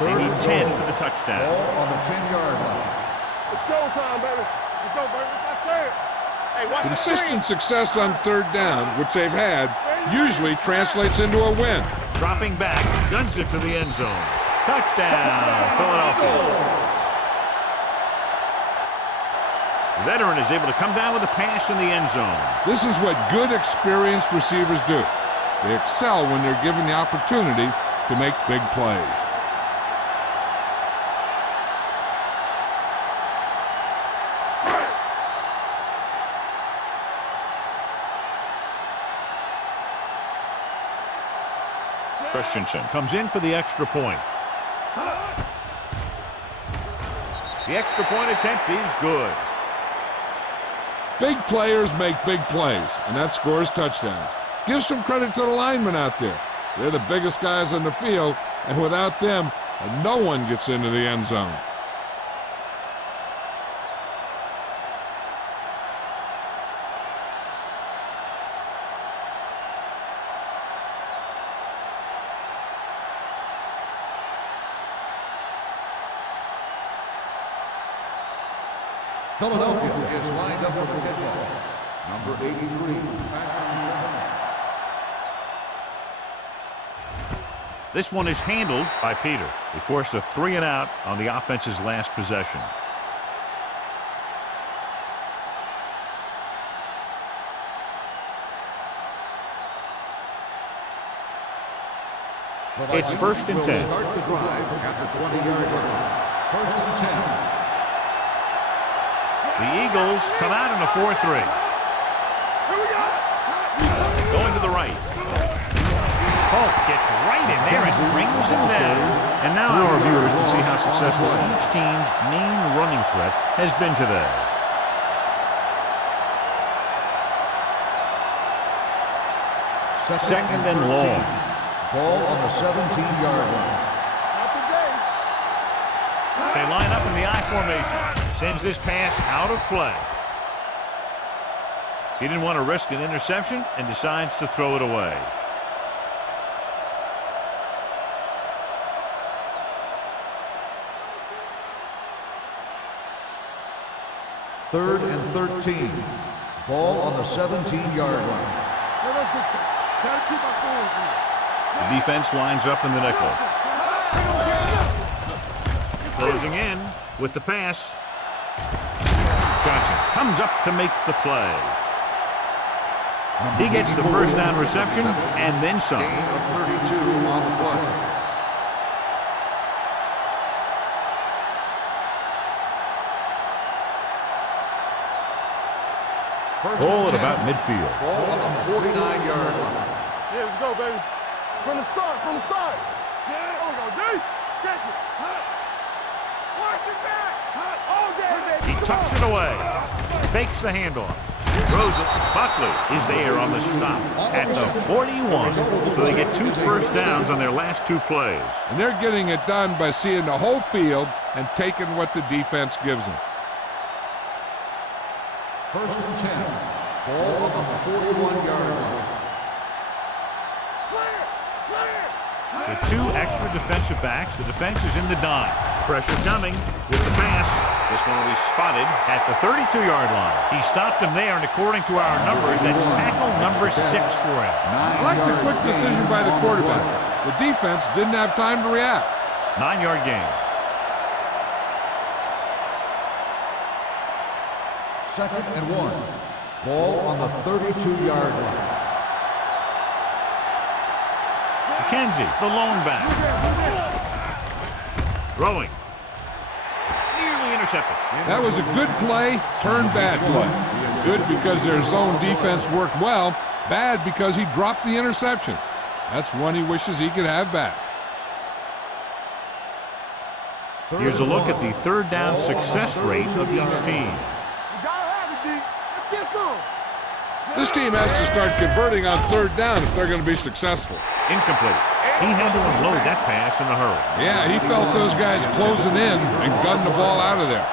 They need 10 for the touchdown. Ball on the 10-yard line. It's showtime, baby. Let's go, baby. It's our chance. Hey, watch Consistent success on third down, which they've had, usually translates into a win. Dropping back, guns it to the end zone. Touchdown, Philadelphia. The veteran is able to come down with a pass in the end zone. This is what good, experienced receivers do. They excel when they're given the opportunity to make big plays. Christensen comes in for the extra point. The extra point attempt is good. Big players make big plays, and that scores touchdowns. Give some credit to the linemen out there. They're the biggest guys on the field, and without them, no one gets into the end zone. Philadelphia is lined up for the kickoff. Number 83. This one is handled by Peter. They forced a 3-and-out on the offense's last possession. It's first and 10. Start the drive at the 20-yard line. First and 10. The Eagles come out in a 4-3. Going to the right. Polk gets right in there and brings him down. And now our viewers can see how successful each team's main running threat has been today. Second and long. Ball on the 17-yard line. They line up in the I formation. Sends this pass out of play. He didn't want to risk an interception and decides to throw it away. Third and 13. Ball on the 17-yard line. The defense lines up in the nickel. Closing in with the pass. Johnson comes up to make the play. He gets the first down reception and then some. Gain of 32 on the play. Ball at about midfield. Ball on the 49-yard line. Yeah, let's go, baby. From the start, from the start. There we go, D. Check it. Watch it back. All day, baby. He tucks it away. Fakes the handoff. Throws it. Buckley is there on the stop at the 41. So they get 2 first downs on their last 2 plays. And they're getting it done by seeing the whole field and taking what the defense gives them. First and 10. Ball on the 41-yard line. With 2 extra defensive backs, the defense is in the dime. Pressure coming with the pass. This one will be spotted at the 32-yard line. He stopped him there, and according to our numbers, that's tackle number 6 for him. I like the quick decision by the quarterback. The defense didn't have time to react. 9-yard gain. Second and 1. Ball on the 32-yard line. McKenzie, the lone back. Throwing. Nearly intercepted. That was a good play, turned bad play. Good because their zone defense worked well. Bad because he dropped the interception. That's one he wishes he could have back. Here's a look at the third down success rate of each team. This team has to start converting on third down if they're going to be successful. Incomplete. He had to unload that pass in a hurry. Yeah, he felt those guys closing in and gunned the ball out of there.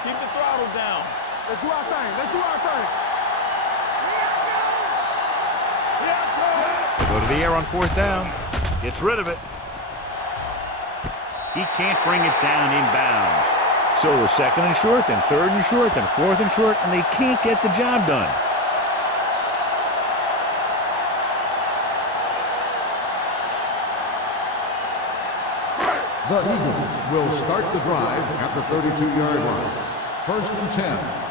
Keep the throttle down. Let's do our thing. Let's do our thing. Go to the air on 4th down. Gets rid of it. He can't bring it down inbounds. So a 2nd and short, then 3rd and short, then 4th and short, and they can't get the job done. The Eagles will start the drive at the 32-yard line. First and 10.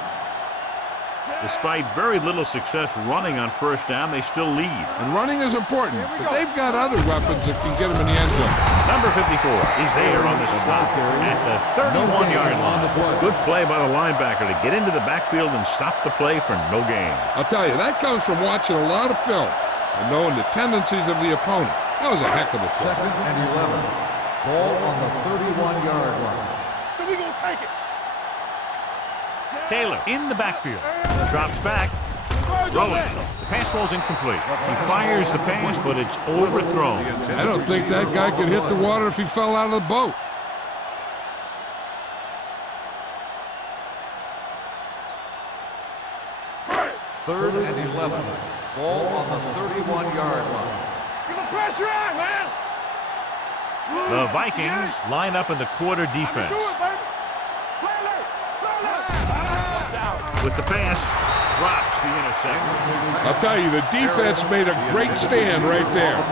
Despite very little success running on 1st down, they still lead. And running is important, but they've got other weapons that can get them in the end zone. Number 54 is there on the stop at the 31-yard line. Good play by the linebacker to get into the backfield and stop the play for no gain. I'll tell you, that comes from watching a lot of film and knowing the tendencies of the opponent. That was a heck of a play. Second and 11. Ball on the 31-yard line. So we gonna take it. Taylor in the backfield. Drops back. Throwing. The pass ball's incomplete. He fires the pass, but it's overthrown. I don't think that guy could hit the water if he fell out of the boat. Third and 11. Ball on the 31-yard line. Get the pressure on, man. The Vikings line up in the quarter defense. Do it, baby. Play alert. Play alert. With the pass, drops the interception. I'll tell you, the defense made a great stand right there.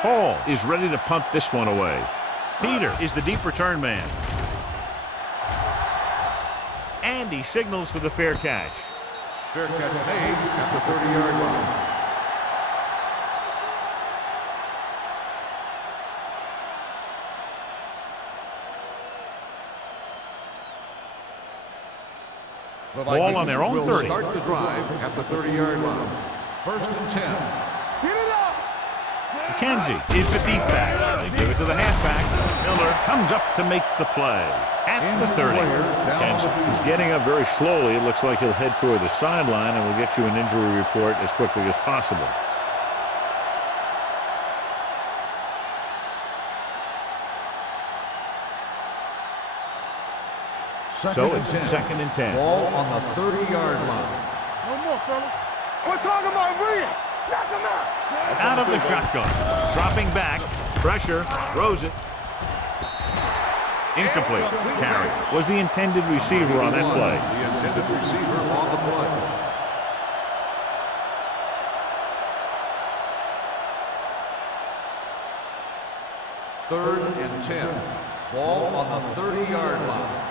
Hall is ready to punt this one away. Peter is the deep return man. And he signals for the fair catch. Fair catch made at the 30-yard line. The Ball on their own will 30. Start the drive at the 30-yard line. 1st and 10. Get it up. McKenzie is the deep back. They give it to the halfback. Miller comes up to make the play at the 30. McKenzie is getting up very slowly. It looks like he'll head toward the sideline, and we'll get you an injury report as quickly as possible. So it's 2nd and 10. Ball on the 30-yard line. No more, fellas. We're talking about William. Knock him out. Out of the shotgun. Dropping back. Pressure. Throws it. Incomplete. Carry was the intended receiver on that play. The intended receiver on the play. Third and 10. Ball on the 30-yard line.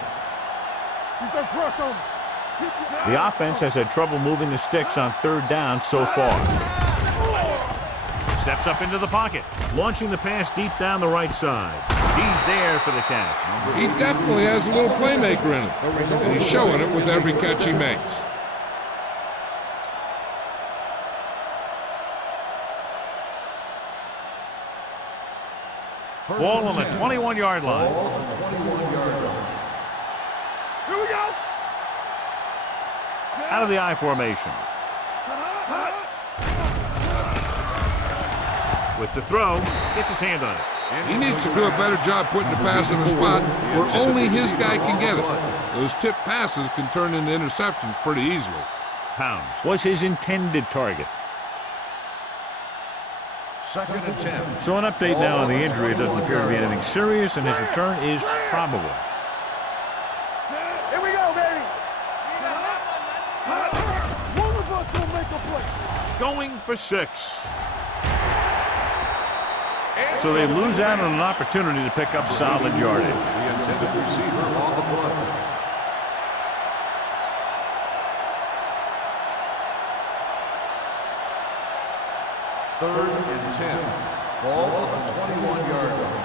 Keep that press on him. The offense has had trouble moving the sticks on 3rd down so far. Steps up into the pocket, launching the pass deep down the right side. He's there for the catch. He definitely has a little playmaker in him, and he's showing it with every catch he makes. Ball on the 21-yard line. Ball on the 21-yard line. Here we go. Out of the I formation. With the throw, gets his hand on it. He needs to do a better job putting the pass in a spot where only his guy can get it. Those tip passes can turn into interceptions pretty easily. Pounds was his intended target. 2nd and 10. So an update now on the injury. It doesn't appear to be anything serious, and his return is probable. Here we go, baby. One of us will make a play. Going for 6. So they lose out on an opportunity to pick up solid yardage. The intended receiver on the play. Third and 10. Ball on the 21-yard line.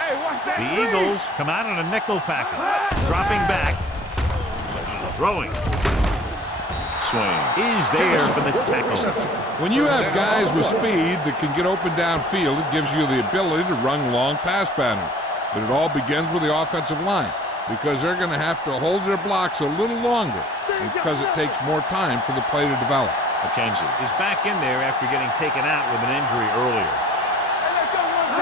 Hey, watch that. The screen. Eagles come out in a nickel package. Dropping back. Throwing. Swain is there for the tackle. When you have guys with speed that can get open downfield, it gives you the ability to run long pass patterns. But it all begins with the offensive line, because they're going to have to hold their blocks a little longer, because it takes more time for the play to develop. McKenzie is back in there after getting taken out with an injury earlier.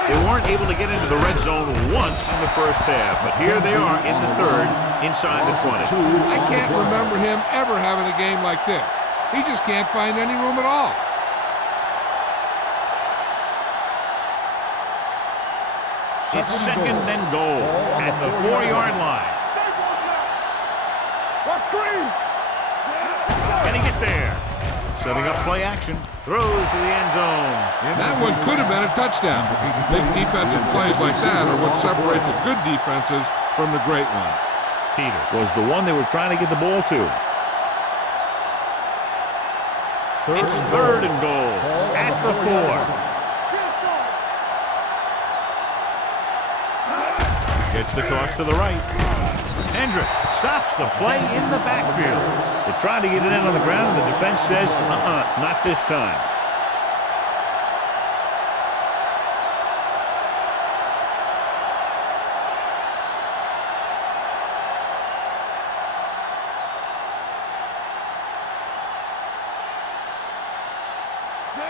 They weren't able to get into the red zone once in the first half, but here they are in the 3rd, inside the 20. I can't remember him ever having a game like this. He just can't find any room at all. It's 2nd and goal at the 4-yard line. What screen? Can he get there? Setting up play action. Throws to the end zone. That one could have been a touchdown. Big defensive plays like that are what separate the good defenses from the great ones. Peter was the one they were trying to get the ball to. It's 3rd and goal at the 4. Gets the toss to the right. Hendricks stops the play in the backfield. They try to get it in on the ground, and the defense says, not this time.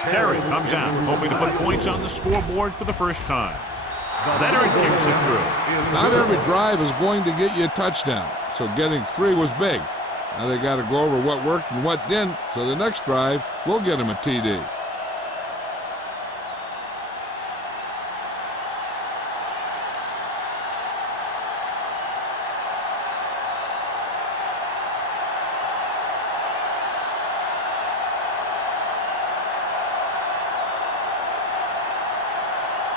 Terry comes out, hoping to put points on the scoreboard for the first time. Veteran kicks it through. Not every drive is going to get you a touchdown, so getting 3 was big. Now they got to go over what worked and what didn't, so the next drive will get them a TD.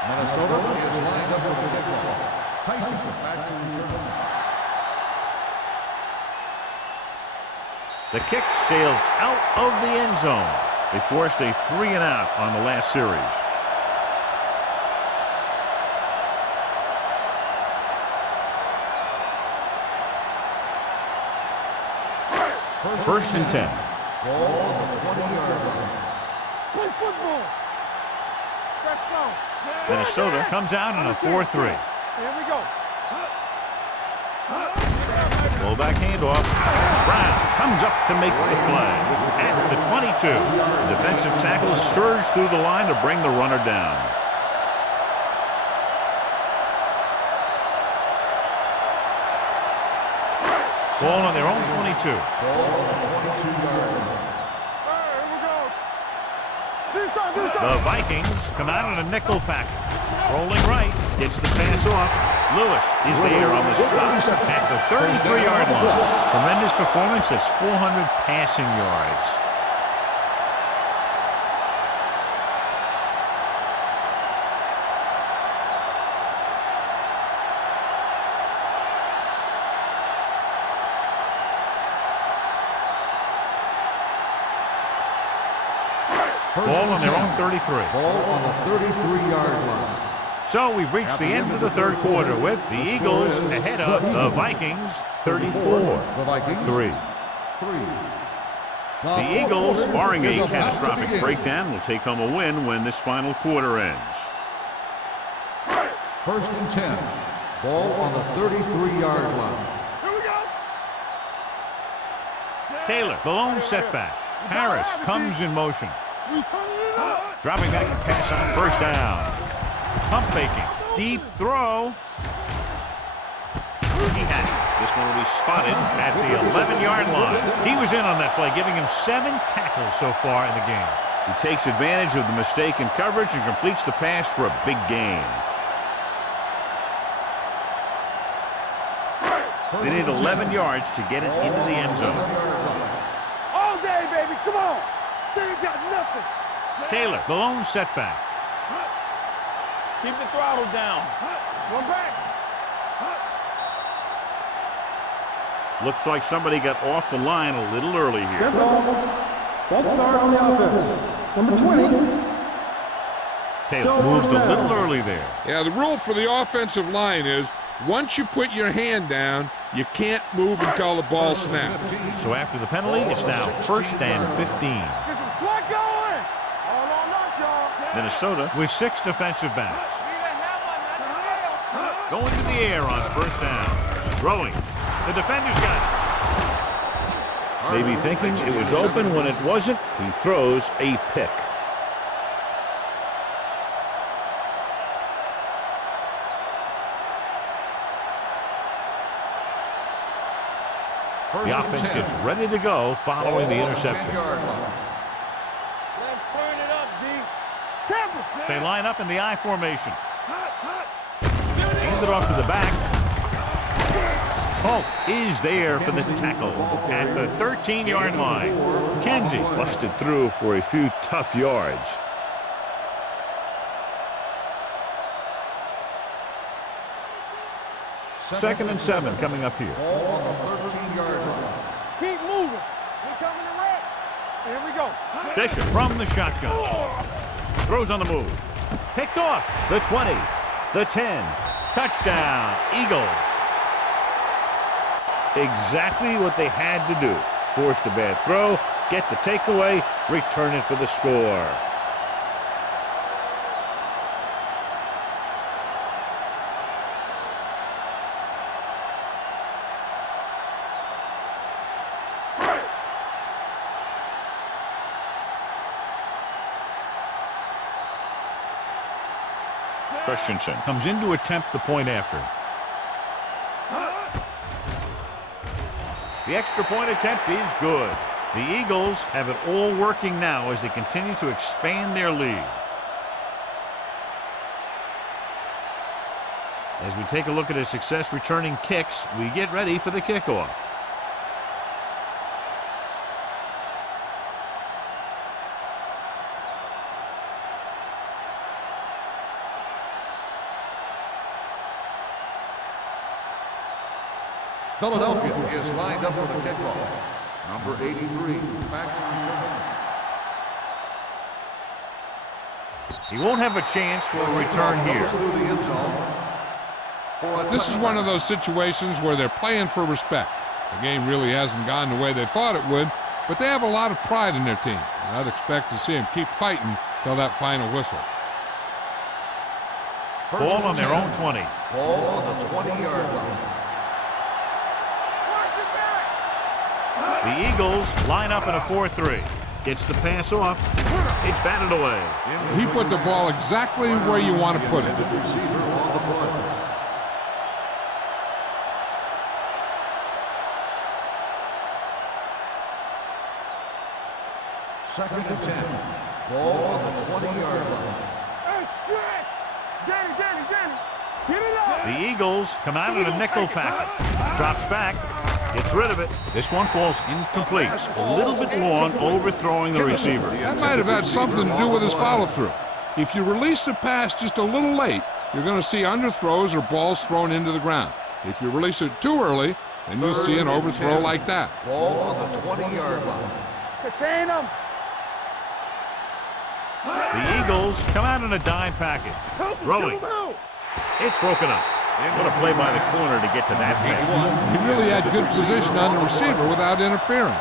Minnesota is lined up for the kickoff. Tyson back to return. The kick sails out of the end zone. They forced a 3-and-out on the last series. First and 10. Ball on the 20-yard line. Play football. Let's go. Minnesota comes out in a 4-3. Here we go. Fullback handoff. Brown comes up to make the play. At the 22, the defensive tackle surged through the line to bring the runner down. Ball on their own 22. Ball on the 22-yard line. Here we go. This side. The Vikings come out in a nickel pack. Rolling right, gets the pass off. Lewis is there on the stop at the 33-yard line. Tremendous performance. That's 400 passing yards. Ball on their own 33. Ball on the 33-yard line. So we've reached the end of the third quarter with the Eagles ahead of the Vikings 34-3. The Eagles, barring a catastrophic breakdown, will take home a win when this final quarter ends. First and 10. Ball on the 33-yard line. Here we go. Taylor, the lone setback. Harris comes in motion. We turning it up. Dropping back to pass on first down. Pump faking. Deep throw. He had it. This one will be spotted at the 11-yard line. He was in on that play, giving him 7 tackles so far in the game. He takes advantage of the mistake in coverage and completes the pass for a big gain. They need 11 yards to get it into the end zone. All day, baby. Come on. They ain't got nothing. Taylor, the lone setback. Keep the throttle down. One back. Looks like somebody got off the line a little early Good here. ball. False start on the offense. Number 20. Taylor Still moved first a down. little early there. Yeah, the rule for the offensive line is once you put your hand down, you can't move until the ball snapped. So after the penalty, it's now first and 15. Get some slack going. All on us, y'all. Minnesota with 6 defensive backs. Going to the air on first down. Throwing. The defender's got it. Maybe thinking it was open when it wasn't. He throws a pick. The offense gets ready to go following the interception. Let's turn it up, D. Temper. They line up in the I formation. Hand it off to the back. Polk is there for the tackle at the 13-yard line. Kenzie busted through for a few tough yards. Second and 7 coming up here. Ball on the 13-yard line. Keep moving. We're coming to red. Here we go. Bishop from the shotgun. Throws on the move. Picked off. The 20. The 10. Touchdown. Eagles. Exactly what they had to do. Force the bad throw, get the takeaway, return it for the score. Christensen comes in to attempt the point after. The extra point attempt is good. The Eagles have it all working now as they continue to expand their lead. As we take a look at his success returning kicks, we get ready for the kickoff. Philadelphia is lined up for the kickoff. Number 83, back to return. He won't have a chance for a return here. Through the end zone. This is one of those situations where they're playing for respect. The game really hasn't gone the way they thought it would, but they have a lot of pride in their team. And I'd expect to see them keep fighting till that final whistle. Ball on their own 20. Ball on the 20-yard line. The Eagles line up in a 4-3. Gets the pass off. It's batted away. He put the ball exactly where you want to put it. Receiver on the play. Second and 10. Ball on the 20-yard line. Hey, stretch! Danny! Get it up! The Eagles come out in a nickel package. Drops back. Gets rid of it. This one falls incomplete. A little bit long, overthrowing the receiver. That might have had something to do with his follow-through. If you release the pass just a little late, you're going to see underthrows or balls thrown into the ground. If you release it too early, then you'll see an overthrow like that. Ball on the 20-yard line. Contain him! The Eagles come out in a dime package. Throwing. It's broken up. What a play by the corner to get to that pass. He really had good position on the receiver without interfering.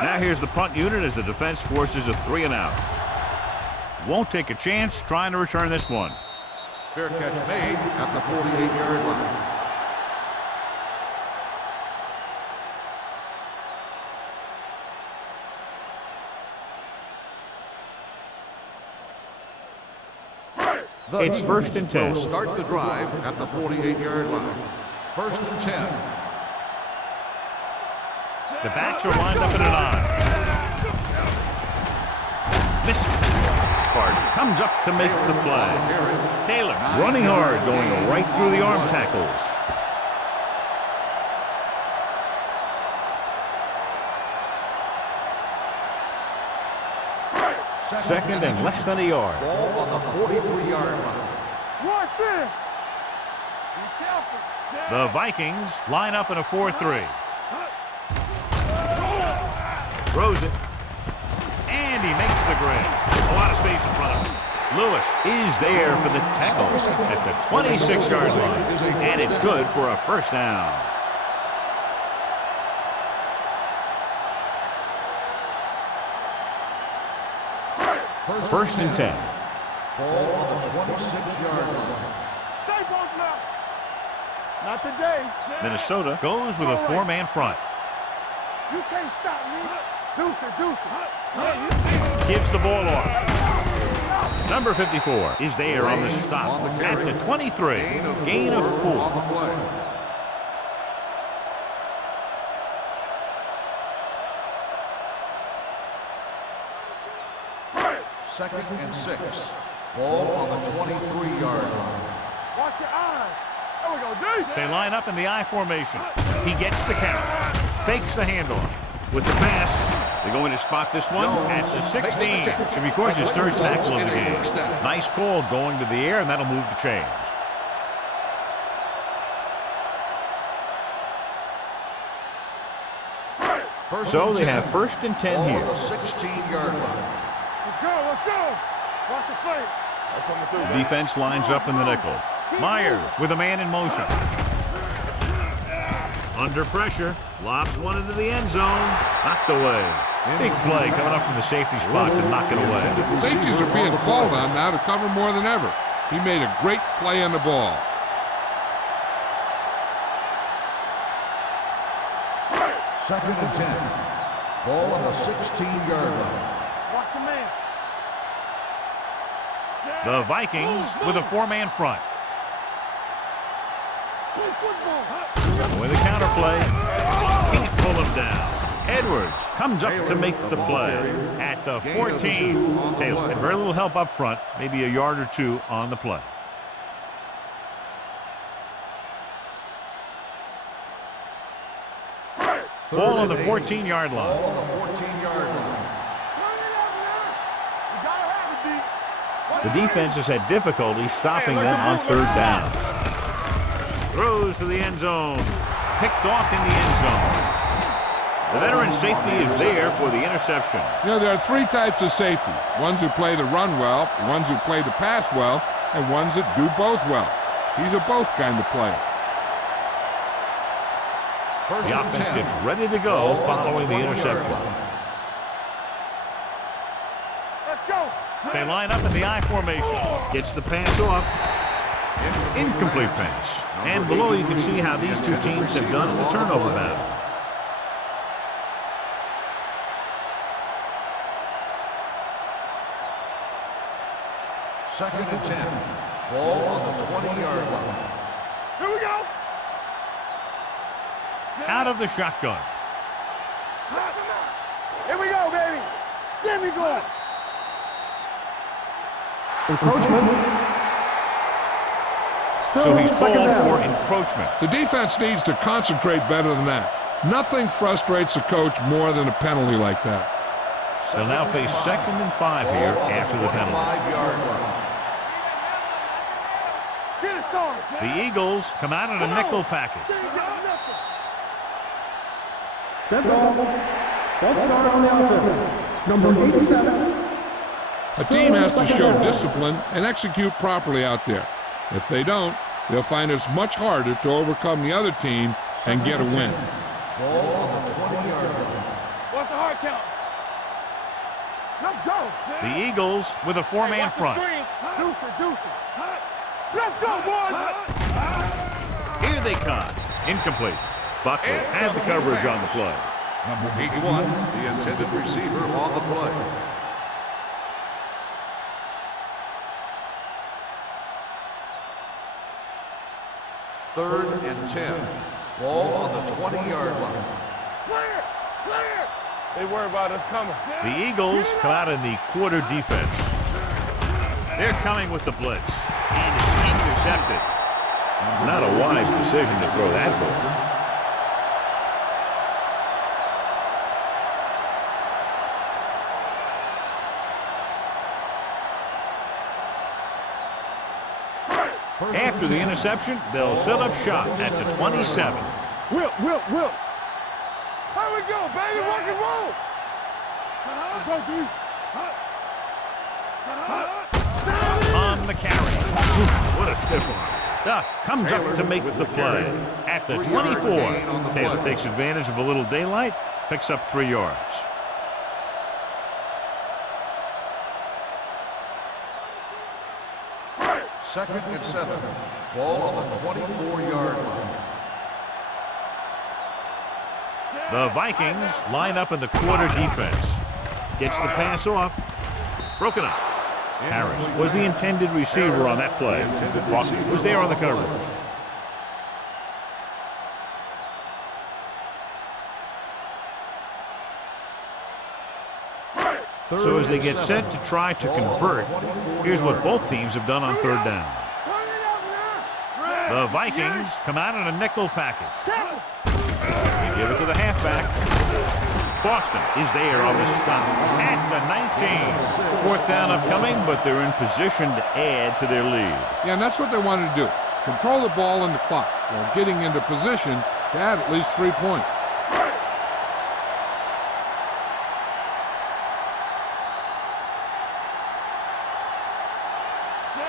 Now here's the punt unit as the defense forces a 3-and-out. Won't take a chance trying to return this one. Fair catch made at the 48-yard line. It's first and 10. Will start the drive at the 48-yard line. First and 10. The backs are lined up in an I. Misses. Comes up to make the play. Taylor running hard, going right through the arm tackles. Second and less than a yard. Ball on the 43-yard line. Watch it! Be careful! The Vikings line up in a 4-3. Throws it. And he makes the grab. A lot of space in front of him. Lewis is there for the tackle at the 26-yard line. And it's good for a first down. First and 10. Ball on the 26-yard line. Stay both now! Not today. Minnesota goes with a 4-man front. You can't stop me. Deuce it. Gives the ball off. Number 54 is there on the stop at the 23. Gain of 4. Second and 6. Ball on the 23-yard line. Watch your eyes. There we go, Deuce. They line up in the I formation. He gets the count. Fakes the handoff. With the pass, they're going to spot this one at the 16. And of course, his third tackle of the game. Nice call going to the air, and that'll move the chains. So they have first and 10 here. Ball on the 16-yard line. Let's go. Watch the play. The defense lines up in the nickel. Myers with a man in motion. Under pressure, lobs one into the end zone. Knocked away. Big play coming up from the safety spot to knock it away. Safeties are being called on now to cover more than ever. He made a great play on the ball. Second and 10. Ball on the 16-yard line. Watch your man. The Vikings with a 4-man front. Play football. With a counterplay, can't pull him down. Edwards comes up to make the play at the 14. Taylor had very little help up front, maybe a yard or two on the play. Ball on the 14-yard line. Ball on the 14-yard line. The defense has had difficulty stopping them on third down. Throws to the end zone. Picked off in the end zone. The veteran safety is there for the interception. You know, there are three types of safety. Ones who play the run well, ones who play the pass well, and ones that do both well. He's a both kind of player. The offense gets ready to go following the interception. Let's go. They line up in the I formation. Gets the pass off. Incomplete pass. And below you can see how these two teams have done in the turnover battle. Second and 10. Ball on the 20-yard line. Here we go. Out of the shotgun. Here we go, baby. Get me going. Encroachment. Still So he's second called down. for encroachment. The defense needs to concentrate better than that. Nothing frustrates a coach more than a penalty like that. They'll now face 2nd and 5 here after the penalty. 25-yard line. Get it, son. The Eagles come out in a nickel package. Dead ball. False start on the offense. Number 87. A team has to show discipline and execute properly out there. If they don't, they'll find it's much harder to overcome the other team and get a win. Ball on the 20-yard line. What's the hard count? Let's go. The Eagles with a four-man front. Deuce it. Let's go, boys. Here they come. Incomplete. Buckley had the coverage on the play. Number 81, the intended receiver on the play. Third and 10. Ball on the 20-yard line. Clear. They worry about us coming. The Eagles come out in the quarter defense. They're coming with the blitz. And it's intercepted. Not a wise decision to throw that ball. After the interception, they'll set up shop at the 27. Will. Here we go, baby. Rock and roll. Let's go, dude. On the carry. What a stiff arm. Duff comes up to make the play. At the 24, Taylor takes advantage of a little daylight, picks up 3 yards. Second and 7. Ball on the 24-yard line. The Vikings line up in the quarter defense. Gets the pass off. Broken up. Harris was the intended receiver on that play. Boston was there on the coverage. So as they get set to try to convert, here's what both teams have done on third down. The Vikings come out in a nickel package. They give it to the halfback. Boston is there on the stop at the 19. Fourth down upcoming, but they're in position to add to their lead. Yeah, and that's what they wanted to do. Control the ball and the clock while getting into position to add at least 3 points.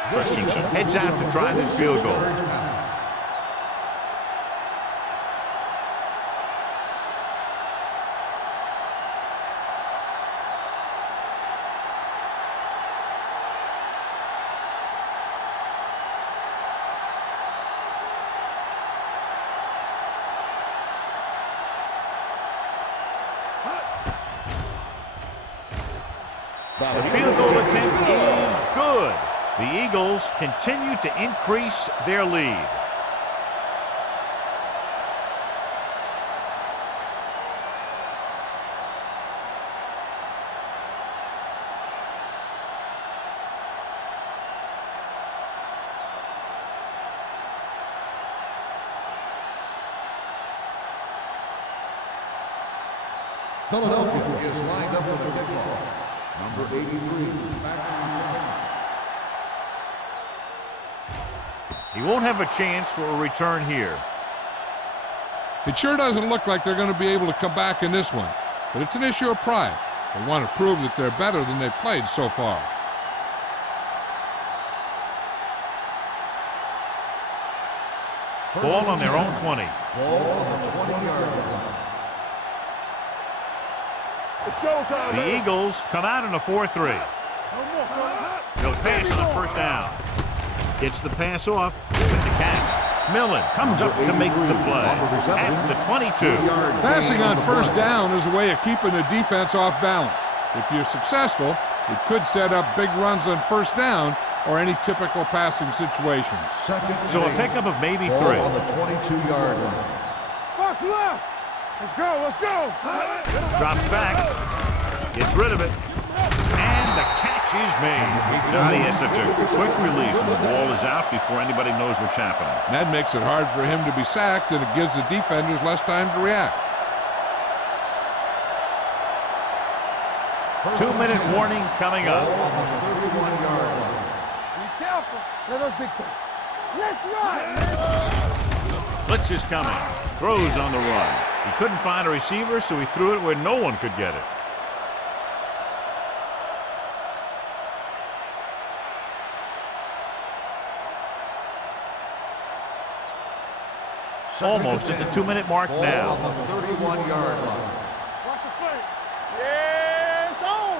Christensen heads out to try this field goal. The field goal attempt is good. The Eagles continue to increase their lead. Philadelphia is lined up for the kickoff. Number 83, back to He won't have a chance for a return here. It sure doesn't look like they're going to be able to come back in this one, but it's an issue of pride. They want to prove that they're better than they've played so far. Ball on their own 20. Ball on the 20-yard line. The Eagles come out in a 4-3. They'll pass on the first down. Gets the pass off with the catch. Millen comes up to make the play at the 22. Passing on first down is a way of keeping the defense off balance. If you're successful, it could set up big runs on first down or any typical passing situation. So a pickup of maybe 3. On the 22-yard line. Box left. Let's go, let's go. Drops back. Gets rid of it. And the catch is made. Johnny has such a quick release, and the ball is out before anybody knows what's happening. That makes it hard for him to be sacked, and it gives the defenders less time to react. 2-minute warning coming up. On the 31-yard line. Be careful. Let us dictate. Let's run. Blitz is coming. Throws on the run. He couldn't find a receiver, so he threw it where no one could get it. Almost at the 2-minute mark Ball now. on the 31-yard line. Watch the play. Yeah, it's on.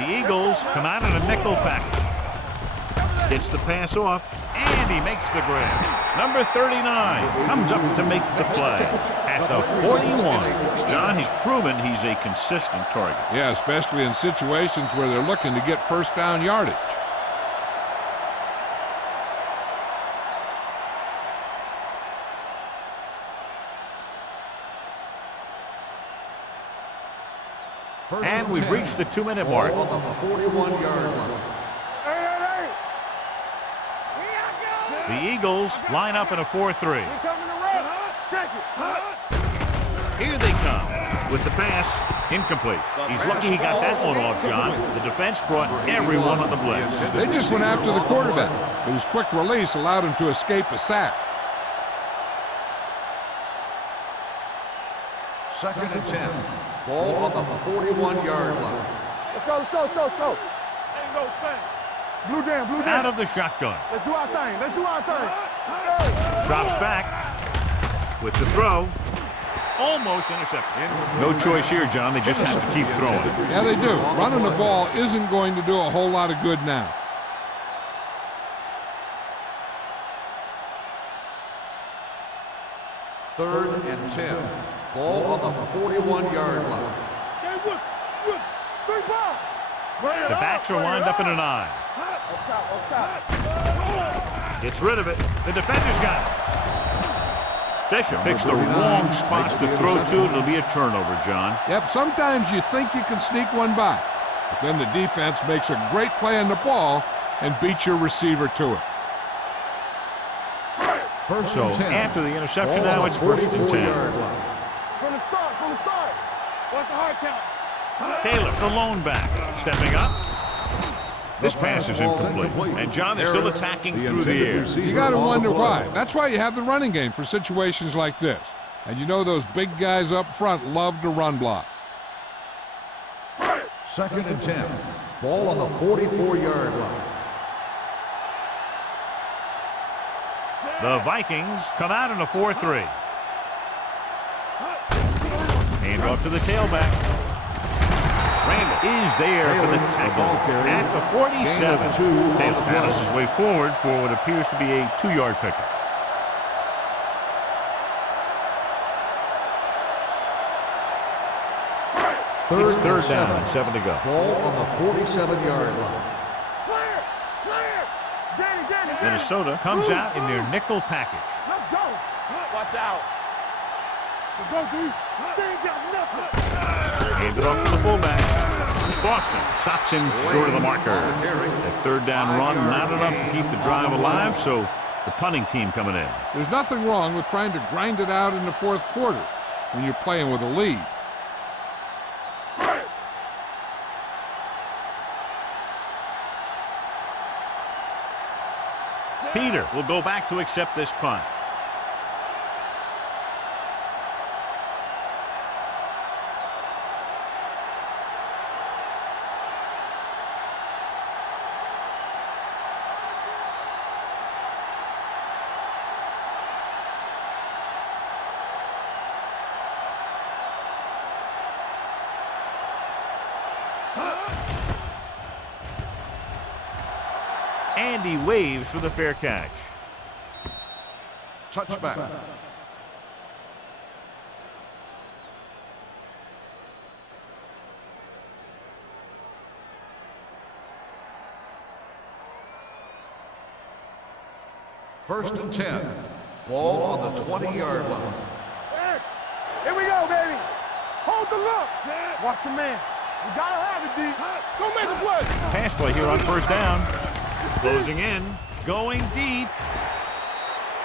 The Eagles come out in a nickel package. Gets the pass off, and he makes the grab. Number 39 comes up to make the play at the 41. John, he's proven he's a consistent target. Yeah, especially in situations where they're looking to get first down yardage. And we've reached the 2-minute mark. Ball on the 41-yard line. Hey. The Eagles line up in a 4-3. He coming to run. Check it. Here they come with the pass. Incomplete. He's lucky he got that one off, John. The defense brought everyone on the blitz. They just went after the quarterback, but his quick release allowed him to escape a sack. 2nd and 10. Ball on the 41-yard line. Let's go. Ain't no thing. Blue down. Out of the shotgun. Let's do our thing. Drops back with the throw. Almost intercepted. No choice here, John. They just have to keep throwing. Yeah, they do. Running the ball isn't going to do a whole lot of good now. Third and 10. Ball on the 41-yard line. The backs are lined up in a 9. Up top. Gets rid of it. The defender's got it. Bishop picks the wrong spots to throw to. It'll be a turnover, John. Yep, sometimes you think you can sneak one by, but then the defense makes a great play on the ball and beats your receiver to it. So after the interception, now it's 1st and 10. From the start. What's the hard count? Taylor, the lone back, stepping up. This pass is incomplete. And, John, they're still attacking through the air. You got to wonder why. That's why you have the running game for situations like this. And you know those big guys up front love to run block. 2nd and 10. Ball on the 44-yard line. The Vikings come out in a 4-3. Hand off to the tailback. Randall is there for the tackle at the 47. Taylor paddles his way forward for what appears to be a 2-yard pickup. It's 3rd down and 7 to go. Ball on the 47-yard line. Danny. Minnesota comes out in their nickel package. Let's go. Watch out. Let's go, D. They ain't got nothing. Hand it off to the fullback. Boston stops him short of the marker. That 3rd down run, not enough to keep the drive alive, so the punting team coming in. There's nothing wrong with trying to grind it out in the 4th quarter when you're playing with a lead. Peter will go back to accept this punt. And he waves for the fair catch. Touchback. First and 10. Ball on the 20-yard line. Here we go, baby. Hold the look. Watch your man. You gotta have it, D. Go make a play. Pass play here on first down. Closing in, going deep.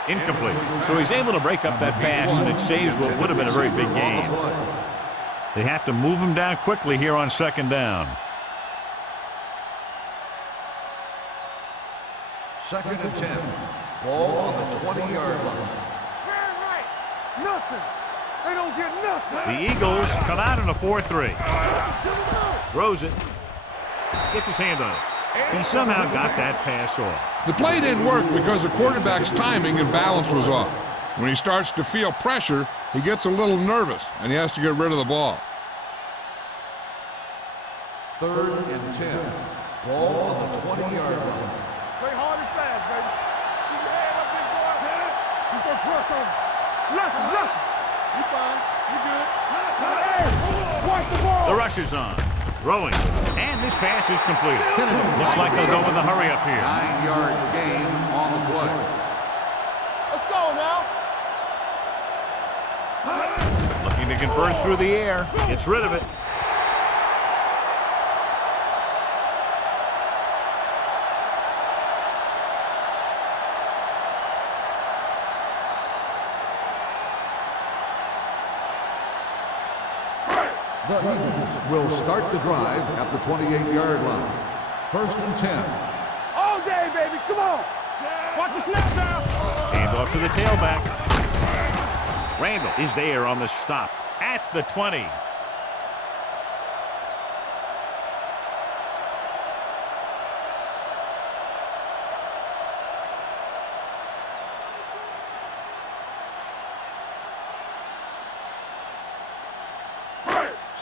Incomplete. So he's able to break up that pass, and it saves what would have been a very big gain. They have to move him down quickly here on second down. Second and 10. Ball on the 20-yard line. Very right. Nothing. They don't get nothing. The Eagles come out in a 4-3. Throws it. Gets his hand on it. He somehow got that pass off. The play didn't work because the quarterback's timing and balance was off. When he starts to feel pressure, he gets a little nervous, and he has to get rid of the ball. Third and 10. Ball on the 20-yard line. Play hard and fast, baby. Keep your head up, big boy. Keep that press on him. Left. You fine. You good. Hey, watch the ball. The rush is on. Throwing. And this pass is completed. Looks like they'll go for the hurry up here. 9-yard gain on the play. Let's go now. Looking to convert through the air. Gets rid of it. The Eagles will start the drive at the 28-yard line. First and 10. All day, baby. Come on. Watch the snap now. Hand off to the tailback. Randall is there on the stop at the 20.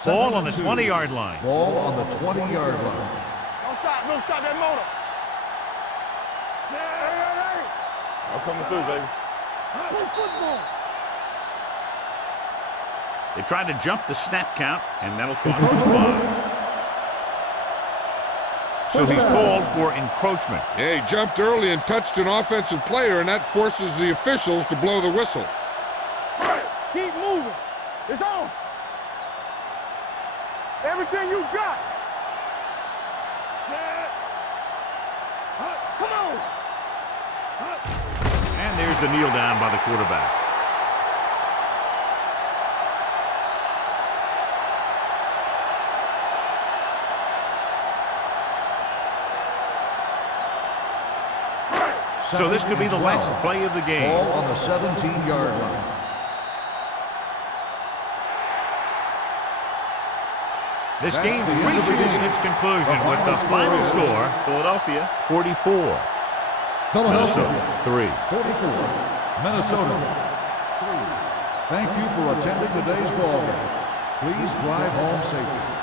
Ball on the 20-yard line. Ball on the 20-yard line. Don't stop that motor. Hey. I'm coming through, baby. Play football. They tried to jump the snap count, and that'll cost them 5. So he's called for encroachment. Yeah, he jumped early and touched an offensive player, and that forces the officials to blow the whistle. Keep moving. It's on. Everything you got. Come on. And there's the kneel down by the quarterback. So this could be the last play of the game. Ball on the 17-yard line. This game reaches its conclusion with the final score, Philadelphia 44. Minnesota 3. 44. Minnesota 3. Thank you for attending today's ball game. Please drive home safely.